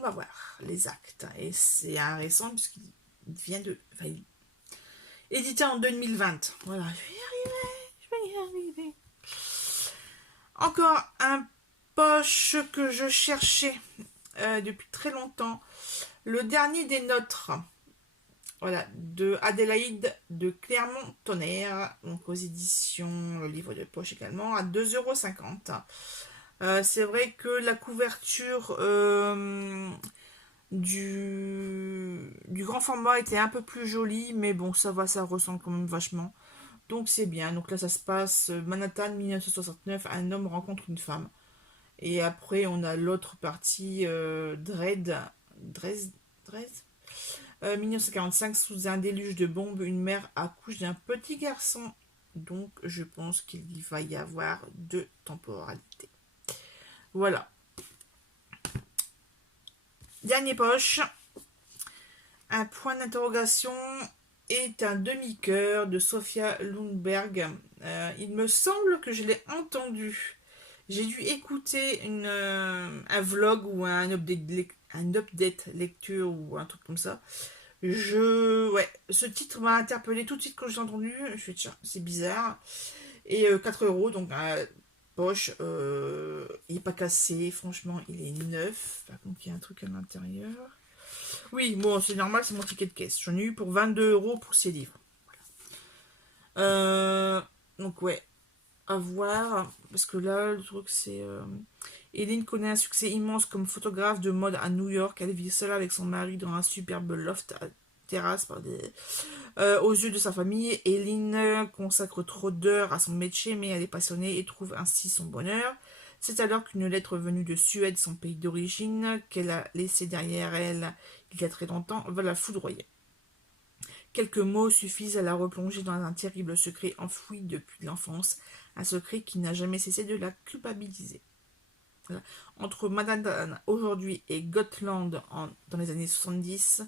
va voir les actes. Et c'est un récent puisqu'il vient de... Enfin, édité en 2020. Voilà, je vais y arriver. Encore un poche que je cherchais depuis très longtemps. Le dernier des nôtres. Voilà, de Adélaïde de Clermont-Tonnerre. Donc aux éditions, le livre de poche également, à 2,50 €. C'est vrai que la couverture du grand format était un peu plus jolie, mais bon, ça va, ça ressemble quand même vachement. Donc c'est bien. Donc là, ça se passe Manhattan 1969, un homme rencontre une femme. Et après, on a l'autre partie, Dresde, 1945, sous un déluge de bombes, une mère accouche d'un petit garçon. Donc je pense qu'il va y avoir 2 temporalités. Voilà. Dernière poche. Un point d'interrogation. est un demi-cœur de Sofia Lundberg. Il me semble que je l'ai entendu. J'ai dû écouter un vlog ou un update lecture ou un truc comme ça. Ouais, ce titre m'a interpellé tout de suite quand j'ai entendu. Je fais tiens, c'est bizarre. Et 4 euros, donc poche. Il n'est pas cassé, franchement, il est neuf. Par contre, il y a un truc à l'intérieur. Oui, bon, c'est normal, c'est mon ticket de caisse. J'en ai eu pour 22 euros pour ces livres. Donc, ouais, à voir. Parce que là, le truc, c'est. Hélène connaît un succès immense comme photographe de mode à New York. Elle vit seule avec son mari dans un superbe loft à terrasse. Aux yeux de sa famille, Hélène consacre trop d'heures à son métier, mais elle est passionnée et trouve ainsi son bonheur. C'est alors qu'une lettre venue de Suède, son pays d'origine, qu'elle a laissée derrière elle il y a très longtemps, va la foudroyer. Quelques mots suffisent à la replonger dans un terrible secret enfoui depuis l'enfance, un secret qui n'a jamais cessé de la culpabiliser. Voilà. Entre Madame aujourd'hui et Gotland dans les années 70,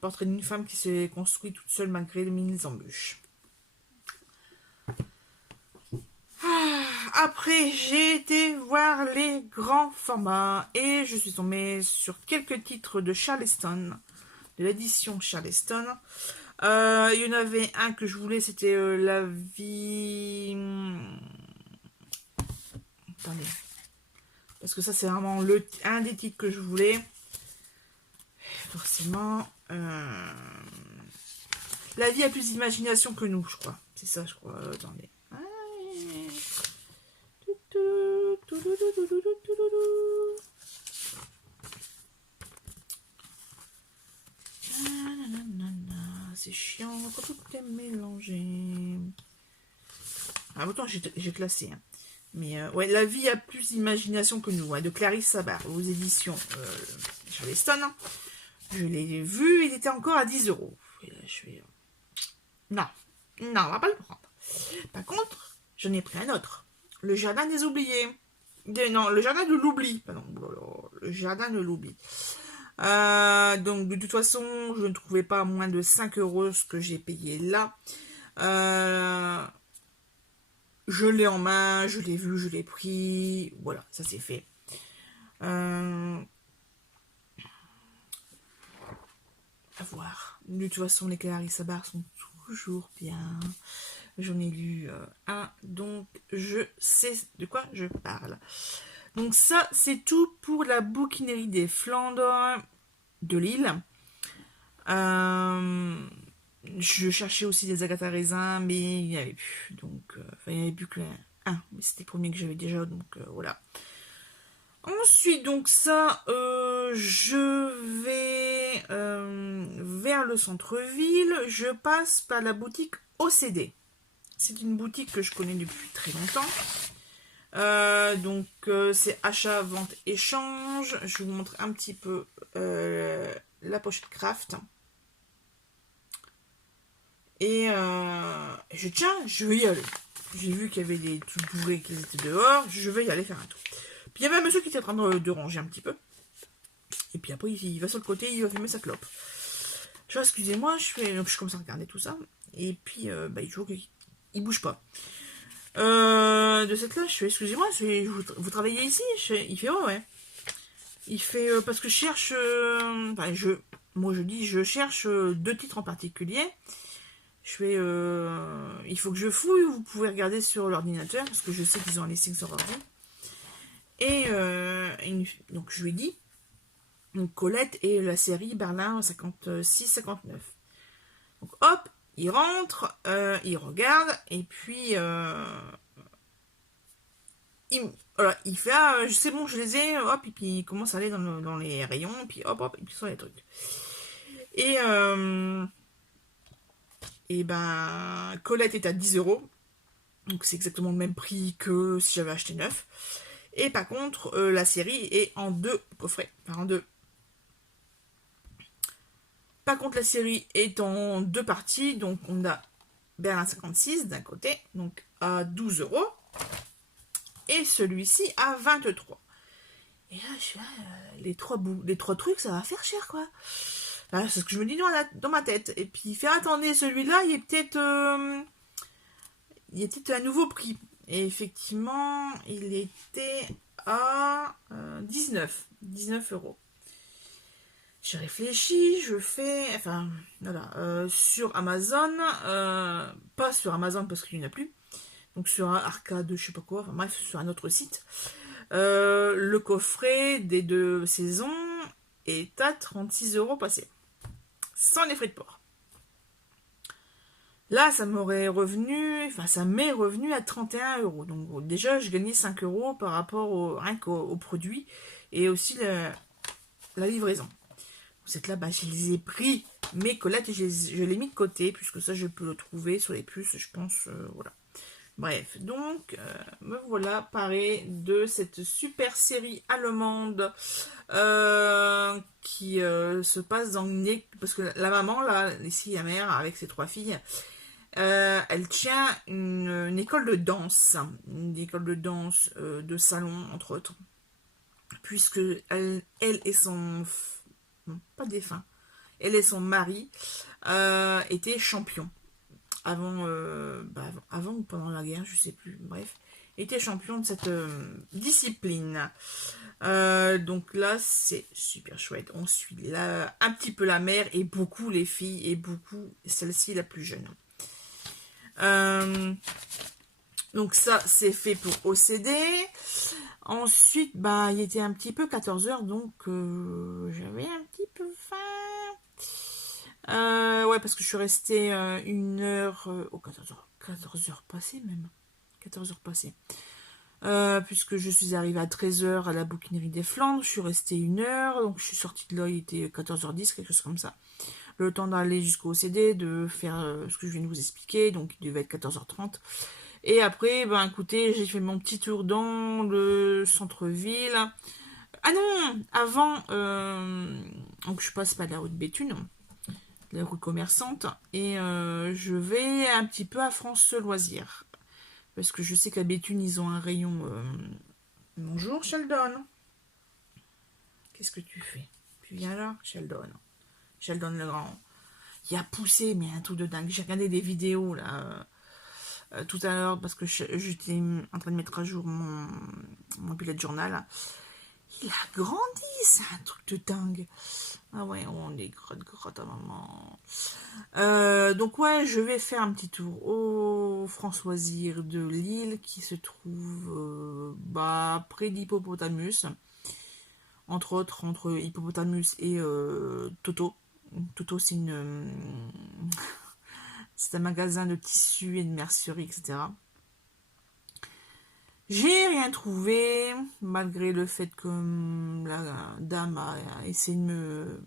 portrait d'une femme qui s'est construite toute seule malgré les mille embûches. Après, j'ai été voir les grands formats et je suis tombée sur quelques titres de Charleston, de l'édition Charleston. Il y en avait un que je voulais, c'était La vie... Attendez. Parce que ça, c'est vraiment un des titres que je voulais. Forcément. La vie a plus d'imagination que nous, je crois. C'est ça, je crois. Attendez. C'est chiant quand tout est mélangé. Ah, autant j'ai classé. Hein. Mais ouais, la vie a plus d'imagination que nous. Ouais, de Clarisse Sabar, aux éditions Charleston. Je l'ai vu, il était encore à 10 euros. Et là, je fais... Non, on va pas le prendre. Par contre, j'en ai pris un autre. Le jardin des oubliés. Non, le jardin de l'oubli. Pardon, le jardin de l'oubli. Donc, de toute façon, je ne trouvais pas à moins de 5 euros ce que j'ai payé là. Je l'ai en main, je l'ai vu, je l'ai pris. Voilà, ça c'est fait. À voir. De toute façon, les Clarisse Sabar sont toujours bien. J'en ai lu un, donc je sais de quoi je parle. Donc ça, c'est tout pour la bouquinerie des Flandres de Lille. Je cherchais aussi des Agatha Raisin, mais il n'y avait plus. Donc, il n'y avait plus que un. Mais c'était le premier que j'avais déjà, donc voilà. Ensuite, donc ça, je vais vers le centre-ville. Je passe par la boutique OCD. C'est une boutique que je connais depuis très longtemps. Donc, c'est achat, vente, échange. Je vous montre un petit peu la pochette craft. Et je vais y aller. J'ai vu qu'il y avait des trucs bourrés qui étaient dehors. Je vais y aller faire un tour. Puis il y avait un monsieur qui était en train de ranger un petit peu. Et puis après, il va sur le côté, il va fumer sa clope. Je vois, excusez-moi, je commence à regarder tout ça. Et puis, il bouge pas. De cette là, je fais, excusez-moi, vous travaillez ici? Il fait, ouais. Il fait, parce que je cherche... je cherche 2 titres en particulier. Je fais, il faut que je fouille, vous pouvez regarder sur l'ordinateur, parce que je sais qu'ils ont un listing sur ordi. Et donc je lui ai dit, donc Colette et la série Berlin 56-59. Donc hop, il rentre, il regarde, et puis il fait, c'est bon, je les ai, hop, et puis il commence à aller dans les rayons, et puis hop, et puis sur les trucs. Et ben, Colette est à 10 euros. Donc c'est exactement le même prix que si j'avais acheté neuf. Et par contre, la série est en 2 coffrets. Enfin, en 2. Par contre, la série est en 2 parties. Donc on a Berlin 56 d'un côté, donc à 12 euros. Et celui-ci à 23. Et là, je suis là, les trois trucs, ça va faire cher, quoi. Enfin, c'est ce que je me dis dans ma tête. Et puis faire attendez, celui-là, il est peut-être un nouveau prix. Et effectivement, il était à 19 euros. Je réfléchis, je fais, enfin, voilà, sur Amazon, pas sur Amazon parce qu'il n'y en a plus, donc sur un arcade, je sais pas quoi, enfin, bref, sur un autre site. Le coffret des 2 saisons est à 36 euros passé, sans les frais de port. Là, ça m'est revenu à 31 euros. Donc déjà, je gagnais 5 euros par rapport rien qu'au produit et aussi la livraison. C'est là, je les ai pris. Mes collettes, je les mis de côté, puisque ça, je peux le trouver sur les puces, je pense. Voilà. Bref, donc, me voilà paré de cette super série allemande qui se passe dans une... Parce que la maman, là, ici, la mère, avec ses 3 filles, elle tient une école de danse. Une école de danse de salon, entre autres. Puisque elle et son... pas défunt. Elle et son mari étaient champions. Avant ou pendant la guerre, je sais plus. Bref, étaient champions de cette discipline. Donc là, c'est super chouette. On suit là un petit peu la mère et beaucoup les filles et beaucoup celle-ci la plus jeune. Donc ça, c'est fait pour OCD. Ensuite, il était un petit peu 14h, donc j'avais un petit peu faim. Ouais, parce que je suis restée 1h... 14h passées même. 14h passées. Puisque je suis arrivée à 13h à la bouquinerie des Flandres. Je suis restée 1h, donc je suis sortie de là, il était 14h10, quelque chose comme ça. Le temps d'aller jusqu'au CD, de faire ce que je viens de vous expliquer, donc il devait être 14h30. Et après, écoutez, j'ai fait mon petit tour dans le centre-ville. Ah non, avant, donc je passe par la rue de Béthune, la rue commerçante, et je vais un petit peu à France Loisirs. Parce que je sais qu'à Béthune, ils ont un rayon... Bonjour Sheldon. Qu'est-ce que tu fais? Tu viens là, Sheldon. Sheldon le grand. Il a poussé, mais un truc de dingue. J'ai regardé des vidéos là tout à l'heure parce que j'étais en train de mettre à jour mon bullet journal. Il a grandi, c'est un truc de dingue. Ah ouais, on est grotte à maman. Donc ouais, je vais faire un petit tour au Françoisir de Lille qui se trouve près d'Hippopotamus. Entre autres, entre Hippopotamus et Toto. Toto, c'est c'est un magasin de tissus et de mercerie, etc. J'ai rien trouvé, malgré le fait que la dame a essayé de me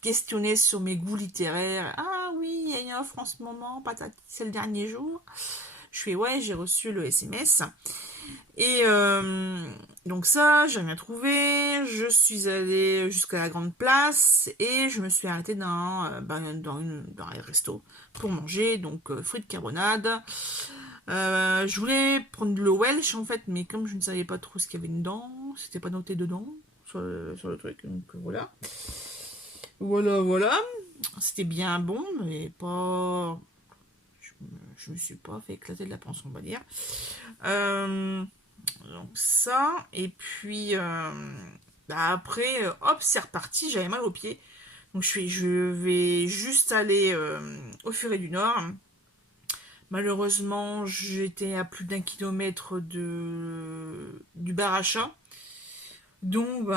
questionner sur mes goûts littéraires. Ah oui, il y a une offre en ce moment, patati, c'est le dernier jour. Je fais ouais, j'ai reçu le SMS. Et donc ça, j'ai rien trouvé. Je suis allée jusqu'à la grande place et je me suis arrêtée dans un resto pour manger, donc frites carbonade. Je voulais prendre de l'eau Welsh en fait, mais comme je ne savais pas trop ce qu'il y avait dedans, c'était pas noté dedans sur le truc, donc voilà. Voilà. C'était bien bon, mais pas... Je me suis pas fait éclater de la panse, on va dire. Donc ça, et puis après, hop, c'est reparti, j'avais mal aux pieds. Donc je vais juste aller au Furet du Nord. Malheureusement, j'étais à plus d'1 kilomètre du bar à chat. Donc,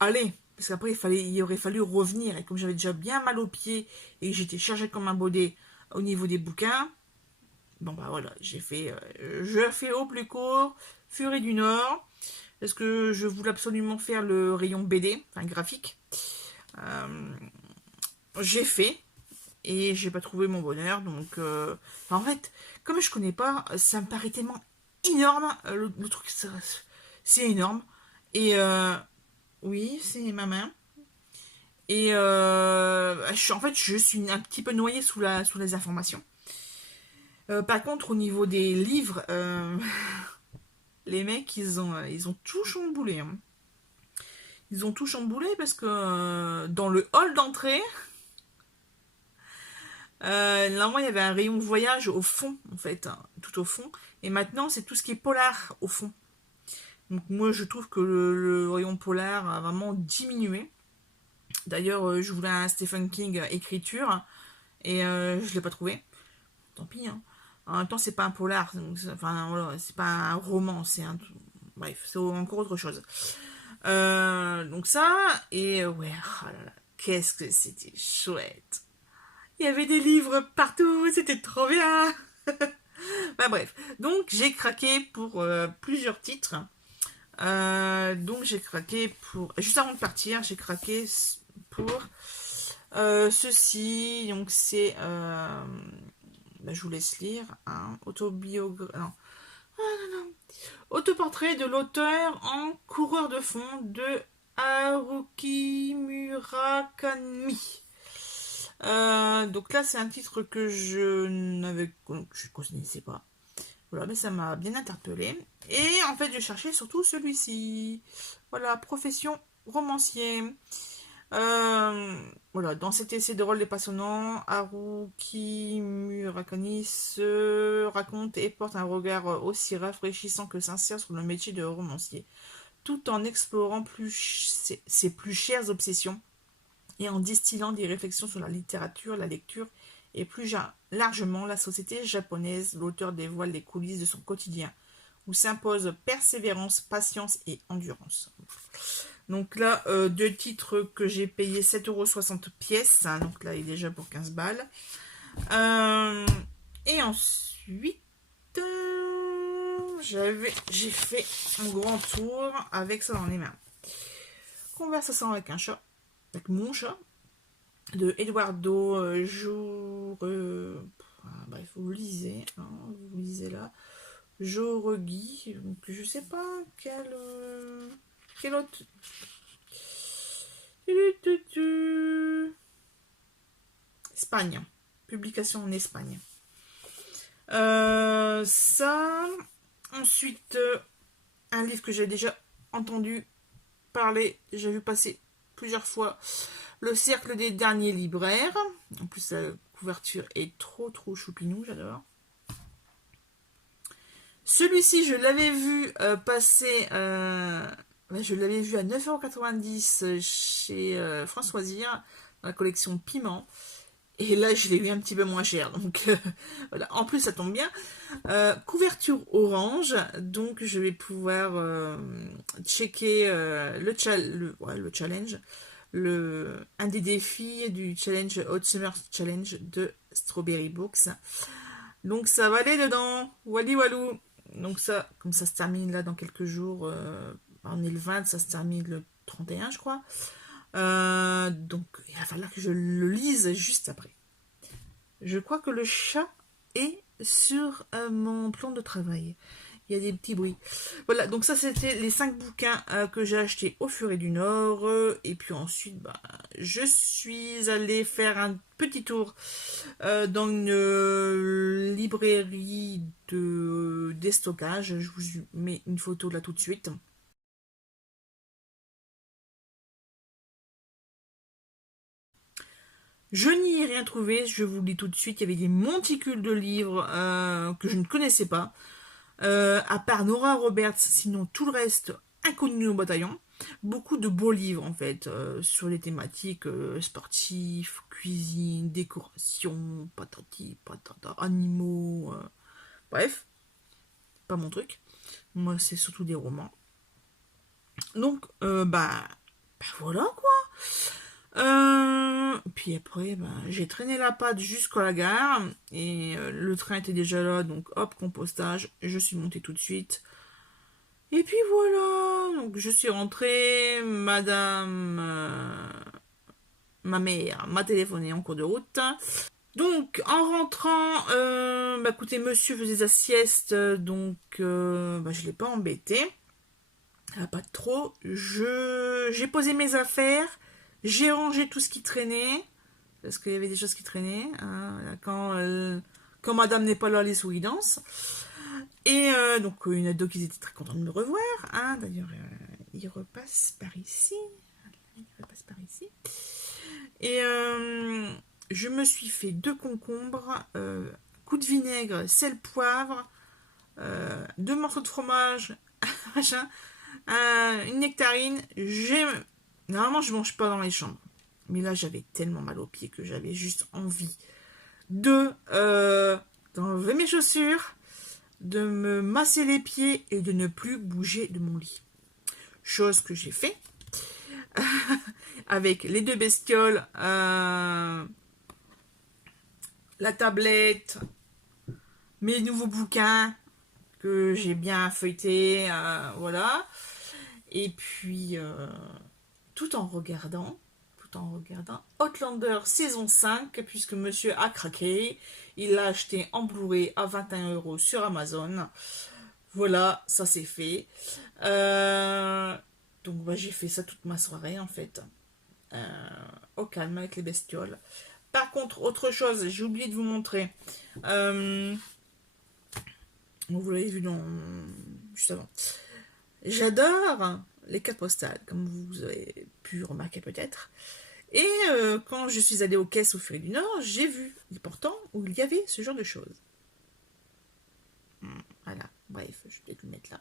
allez, parce qu'après, il aurait fallu revenir. Et comme j'avais déjà bien mal aux pieds et que j'étais chargée comme un baudet au niveau des bouquins, voilà, je fais au plus court, Furet du Nord, parce que je voulais absolument faire le rayon BD, enfin graphique. J'ai fait, et j'ai pas trouvé mon bonheur, donc en fait, comme je connais pas, ça me paraît tellement énorme, le truc, c'est énorme, et oui, c'est ma main, et en fait, je suis un petit peu noyée sous les informations. Par contre, au niveau des livres, les mecs, ils ont tout chamboulé. Hein. Ils ont tout chamboulé parce que dans le hall d'entrée, normalement il y avait un rayon voyage au fond, en fait, hein, tout au fond. Et maintenant c'est tout ce qui est polar au fond. Donc moi je trouve que le rayon polar a vraiment diminué. D'ailleurs je voulais un Stephen King écriture et je l'ai pas trouvé. Tant pis, hein. En même temps c'est pas un polar, donc, enfin voilà, c'est pas un roman, c'est un... Bref, c'est encore autre chose. Donc ça, et ouais, oh là là, qu'est-ce que c'était chouette. Il y avait des livres partout, c'était trop bien. Bah bref, donc j'ai craqué pour plusieurs titres. Donc j'ai craqué pour... Juste avant de partir, j'ai craqué pour ceci. Donc c'est... bah, je vous laisse lire. Hein, autobiographie... Non. Autoportrait de l'auteur en coureur de fond de Haruki Murakami. Donc là, c'est un titre que je connaissais pas. Voilà, mais ça m'a bien interpellée. Et en fait, je cherchais surtout celui-ci. Voilà, profession romancier. Voilà, dans cet essai de rôle dépassonnant, Haruki Murakami se raconte et porte un regard aussi rafraîchissant que sincère sur le métier de romancier, tout en explorant ses plus chères obsessions et en distillant des réflexions sur la littérature, la lecture et plus largement la société japonaise. L'auteur dévoile les coulisses de son quotidien, où s'imposent persévérance, patience et endurance. Donc là, deux titres que j'ai payé 7,60 € pièce. Hein, donc là, il est déjà pour 15 balles. Et ensuite, j'ai fait un grand tour avec ça dans les mains. Conversation avec un chat, avec mon chat, de Eduardo Jour... bref, vous lisez, hein, vous lisez là. Jauregui, donc je sais pas quel autre... Espagne. Publication en Espagne. Ça. Ensuite, un livre que j'ai déjà entendu parler, j'ai vu passer plusieurs fois. Le Cercle des derniers libraires. En plus, la couverture est trop choupinou, j'adore. Celui-ci, je l'avais vu passer... je l'avais vu à 9,90 € chez Françoisire, dans la collection Piment. Et là, je l'ai eu un petit peu moins cher. Donc, voilà. En plus, ça tombe bien. Couverture orange. Donc, je vais pouvoir checker le challenge. Un des défis du challenge Hot Summer Challenge de Strawberry Books. Donc, ça va aller dedans. Wally walou. Donc, ça, comme ça se termine là dans quelques jours. On est le 20, ça se termine le 31, je crois. Donc, il va falloir que je le lise juste après. Je crois que le chat est sur mon plan de travail. Il y a des petits bruits. Voilà, donc ça, c'était les 5 bouquins que j'ai achetés au Furet du Nord. Et puis ensuite, je suis allée faire un petit tour dans une librairie de déstockage. Je vous mets une photo là tout de suite. Je n'y ai rien trouvé, je vous le dis tout de suite, il y avait des monticules de livres que je ne connaissais pas, à part Nora Roberts, sinon tout le reste inconnu au bataillon. Beaucoup de beaux livres en fait, sur les thématiques sportifs, cuisine, décoration, patati, patata, animaux, bref, pas mon truc. Moi c'est surtout des romans. Donc, voilà quoi. Puis après, j'ai traîné la patte jusqu'à la gare et le train était déjà là, donc hop, compostage, je suis montée tout de suite. Et puis voilà, donc je suis rentrée, ma mère m'a téléphoné en cours de route. Donc en rentrant, écoutez, monsieur faisait sa sieste, donc je l'ai pas embêté. Pas trop. J'ai posé mes affaires. J'ai rangé tout ce qui traînait. Parce qu'il y avait des choses qui traînaient. Hein, quand madame n'est pas là, les souris dansent. Et donc, une ado qui était très contente de me revoir. Hein, d'ailleurs, il repasse par ici. Il repasse par ici. Et je me suis fait 2 concombres, coup de vinaigre, sel, poivre, 2 morceaux de fromage, machin, une nectarine. Normalement, je mange pas dans les chambres. Mais là, j'avais tellement mal aux pieds que j'avais juste envie d'enlever mes chaussures, de me masser les pieds et de ne plus bouger de mon lit. Chose que j'ai fait avec les 2 bestioles, la tablette, mes nouveaux bouquins que j'ai bien feuilletés, voilà. Et puis, tout en regardant Outlander saison 5, puisque monsieur a craqué. Il l'a acheté en Blu-ray à 21 € sur Amazon. Voilà, ça c'est fait. Donc bah, j'ai fait ça toute ma soirée en fait. Au calme avec les bestioles. Par contre, autre chose, j'ai oublié de vous montrer. Vous l'avez vu juste avant. J'adore les cartes postales, comme vous avez pu remarquer peut-être. Et quand je suis allée aux caisses au Furet du Nord, j'ai vu des portants où il y avait ce genre de choses. Voilà, bref, je vais peut-être le mettre là.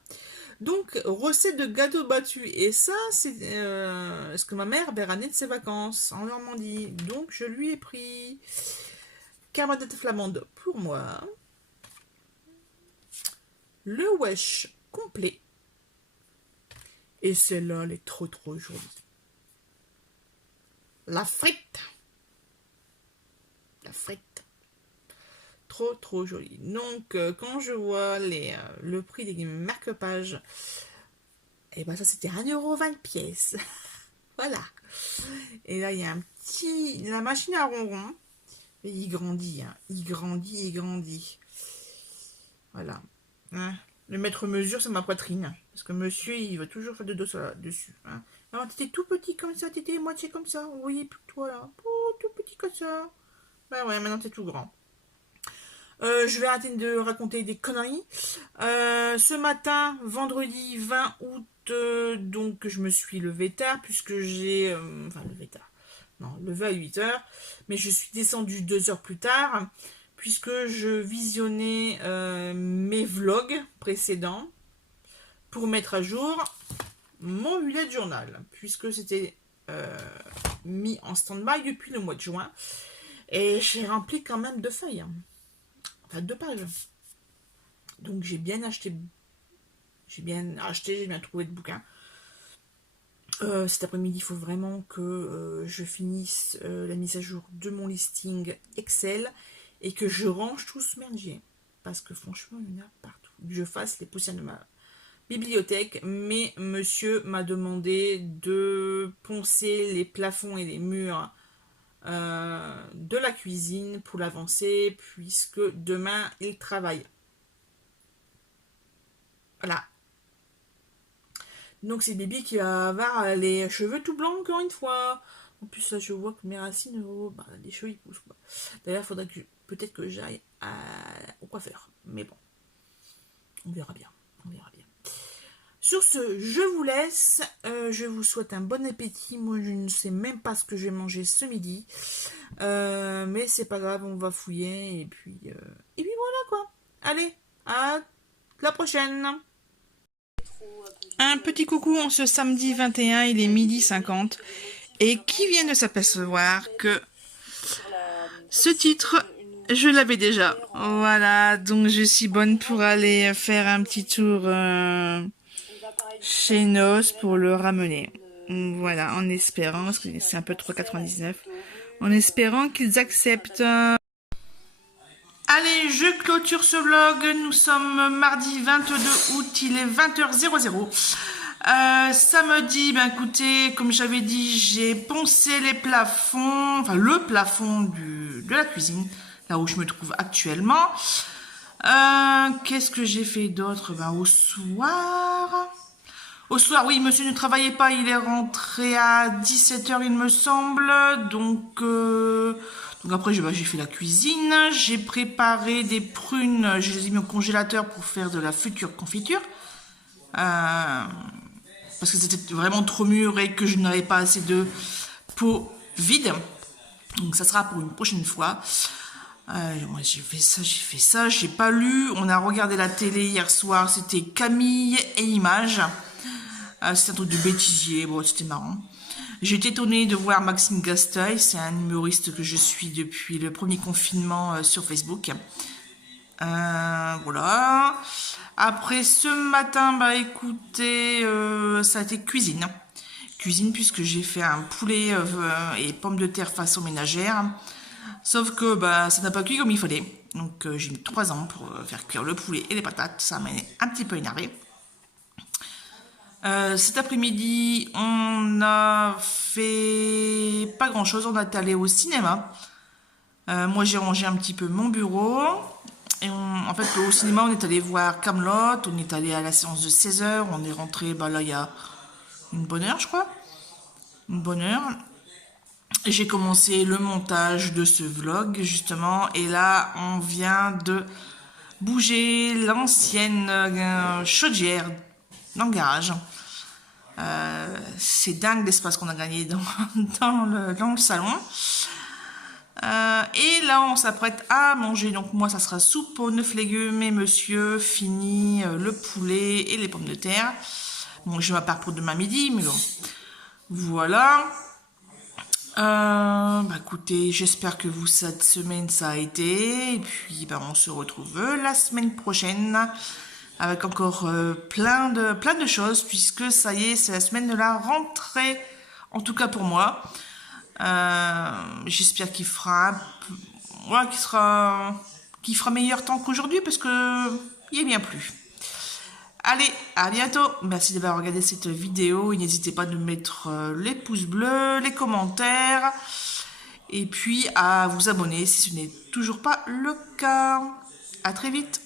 Donc, recette de gâteau battu. Et ça, c'est ce que ma mère avait ramené de ses vacances en Normandie. Donc, je lui ai pris carbonate flamande pour moi. Le wesh complet. Et celle-là, elle est trop jolie. La frite. La frite. Trop jolie. Donc, quand je vois le prix des marque-pages, et ben ça, c'était 1,20 € pièce. Voilà. Et là, il y a la machine à ronron. Et il grandit, hein. Il grandit. Voilà. Hein. Le mètre mesure, c'est ma poitrine. Parce que monsieur, il va toujours faire de dos dessus. Hein. Alors, t'étais tout petit comme ça, t'étais moitié comme ça. Vous voyez plus que toi, là. Oh, tout petit comme ça. Bah ouais, maintenant t'es tout grand. Je vais arrêter de raconter des conneries. Ce matin, vendredi 20 août, donc je me suis levée tard, puisque j'ai... levé tard. Non, levé à 8 h. Mais je suis descendue 2 heures plus tard, puisque je visionnais mes vlogs précédents pour mettre à jour mon bullet journal, puisque c'était mis en stand-by depuis le mois de juin. Et j'ai rempli quand même 2 feuilles. Enfin, 2 pages. Donc j'ai bien acheté, j'ai bien trouvé de bouquins. Cet après-midi, il faut vraiment que je finisse la mise à jour de mon listing Excel et que je range tout ce merdier. Parce que franchement, il y en a partout. Je fasse les poussières de ma bibliothèque, mais monsieur m'a demandé de poncer les plafonds et les murs de la cuisine pour l'avancer, puisque demain il travaille. Voilà. Donc c'est Bibi qui va avoir les cheveux tout blancs encore une fois. En plus là je vois que mes racines, les cheveux ils poussent. D'ailleurs il faudrait que peut-être que j'aille au coiffeur. Mais bon, on verra bien. Sur ce, je vous laisse. Je vous souhaite un bon appétit. Moi, je ne sais même pas ce que je vais manger ce midi. Mais c'est pas grave, on va fouiller. Et puis voilà quoi. Allez, à la prochaine. Un petit coucou en ce samedi 21, il est 12h50. Et qui vient de s'apercevoir que ce titre, je l'avais déjà. Voilà, donc je suis bonne pour aller faire un petit tour... chez Nos pour le ramener. Voilà, en espérant, parce que c'est un peu 3,99, en espérant qu'ils acceptent. Allez, je clôture ce vlog. Nous sommes mardi 22 août, il est 20h00. Samedi, écoutez, comme j'avais dit, j'ai poncé les plafonds, enfin le plafond de la cuisine, là où je me trouve actuellement. Qu'est-ce que j'ai fait d'autre? Au soir, oui, monsieur ne travaillait pas, il est rentré à 17 h, il me semble. Donc après, j'ai fait la cuisine. J'ai préparé des prunes, je les ai mis au congélateur pour faire de la future confiture. parce que c'était vraiment trop mûr et que je n'avais pas assez de pot vide. Donc ça sera pour une prochaine fois. Moi j'ai fait ça, j'ai pas lu. On a regardé la télé hier soir, c'était Camille et Images. C'était un truc de bêtisier, bon c'était marrant. J'ai été étonnée de voir Maxime Gasteuil, c'est un humoriste que je suis depuis le premier confinement sur Facebook. Voilà. Après ce matin, bah écoutez, ça a été cuisine. Cuisine puisque j'ai fait un poulet et pommes de terre façon ménagère. Sauf que bah ça n'a pas cuit comme il fallait. Donc j'ai mis 3 ans pour faire cuire le poulet et les patates. Ça m'a un petit peu énervé. Cet après-midi, on a fait pas grand-chose. On est allé au cinéma. Moi, j'ai rangé un petit peu mon bureau. Et en fait, au cinéma, on est allé voir Kaamelott. On est allé à la séance de 16h. On est rentré, bah là, il y a une bonne heure, je crois. Une bonne heure. Et j'ai commencé le montage de ce vlog, justement. Et là, on vient de bouger l'ancienne chaudière dans le garage. C'est dingue l'espace qu'on a gagné dans le salon. Et là, on s'apprête à manger. Donc moi, ça sera soupe aux 9 légumes. Et monsieur finit le poulet et les pommes de terre. Bon, je ma part pour demain midi, mais bon. Voilà. Bah écoutez, j'espère que vous, cette semaine, ça a été. Et puis, bah, on se retrouve la semaine prochaine avec encore plein de choses, puisque ça y est, c'est la semaine de la rentrée, en tout cas pour moi. J'espère qu'il fera qu'il fera meilleur temps qu'aujourd'hui, parce que il est bien plus. Allez, à bientôt. Merci d'avoir regardé cette vidéo. Et n'hésitez pas de mettre les pouces bleus, les commentaires, et puis à vous abonner si ce n'est toujours pas le cas. À très vite.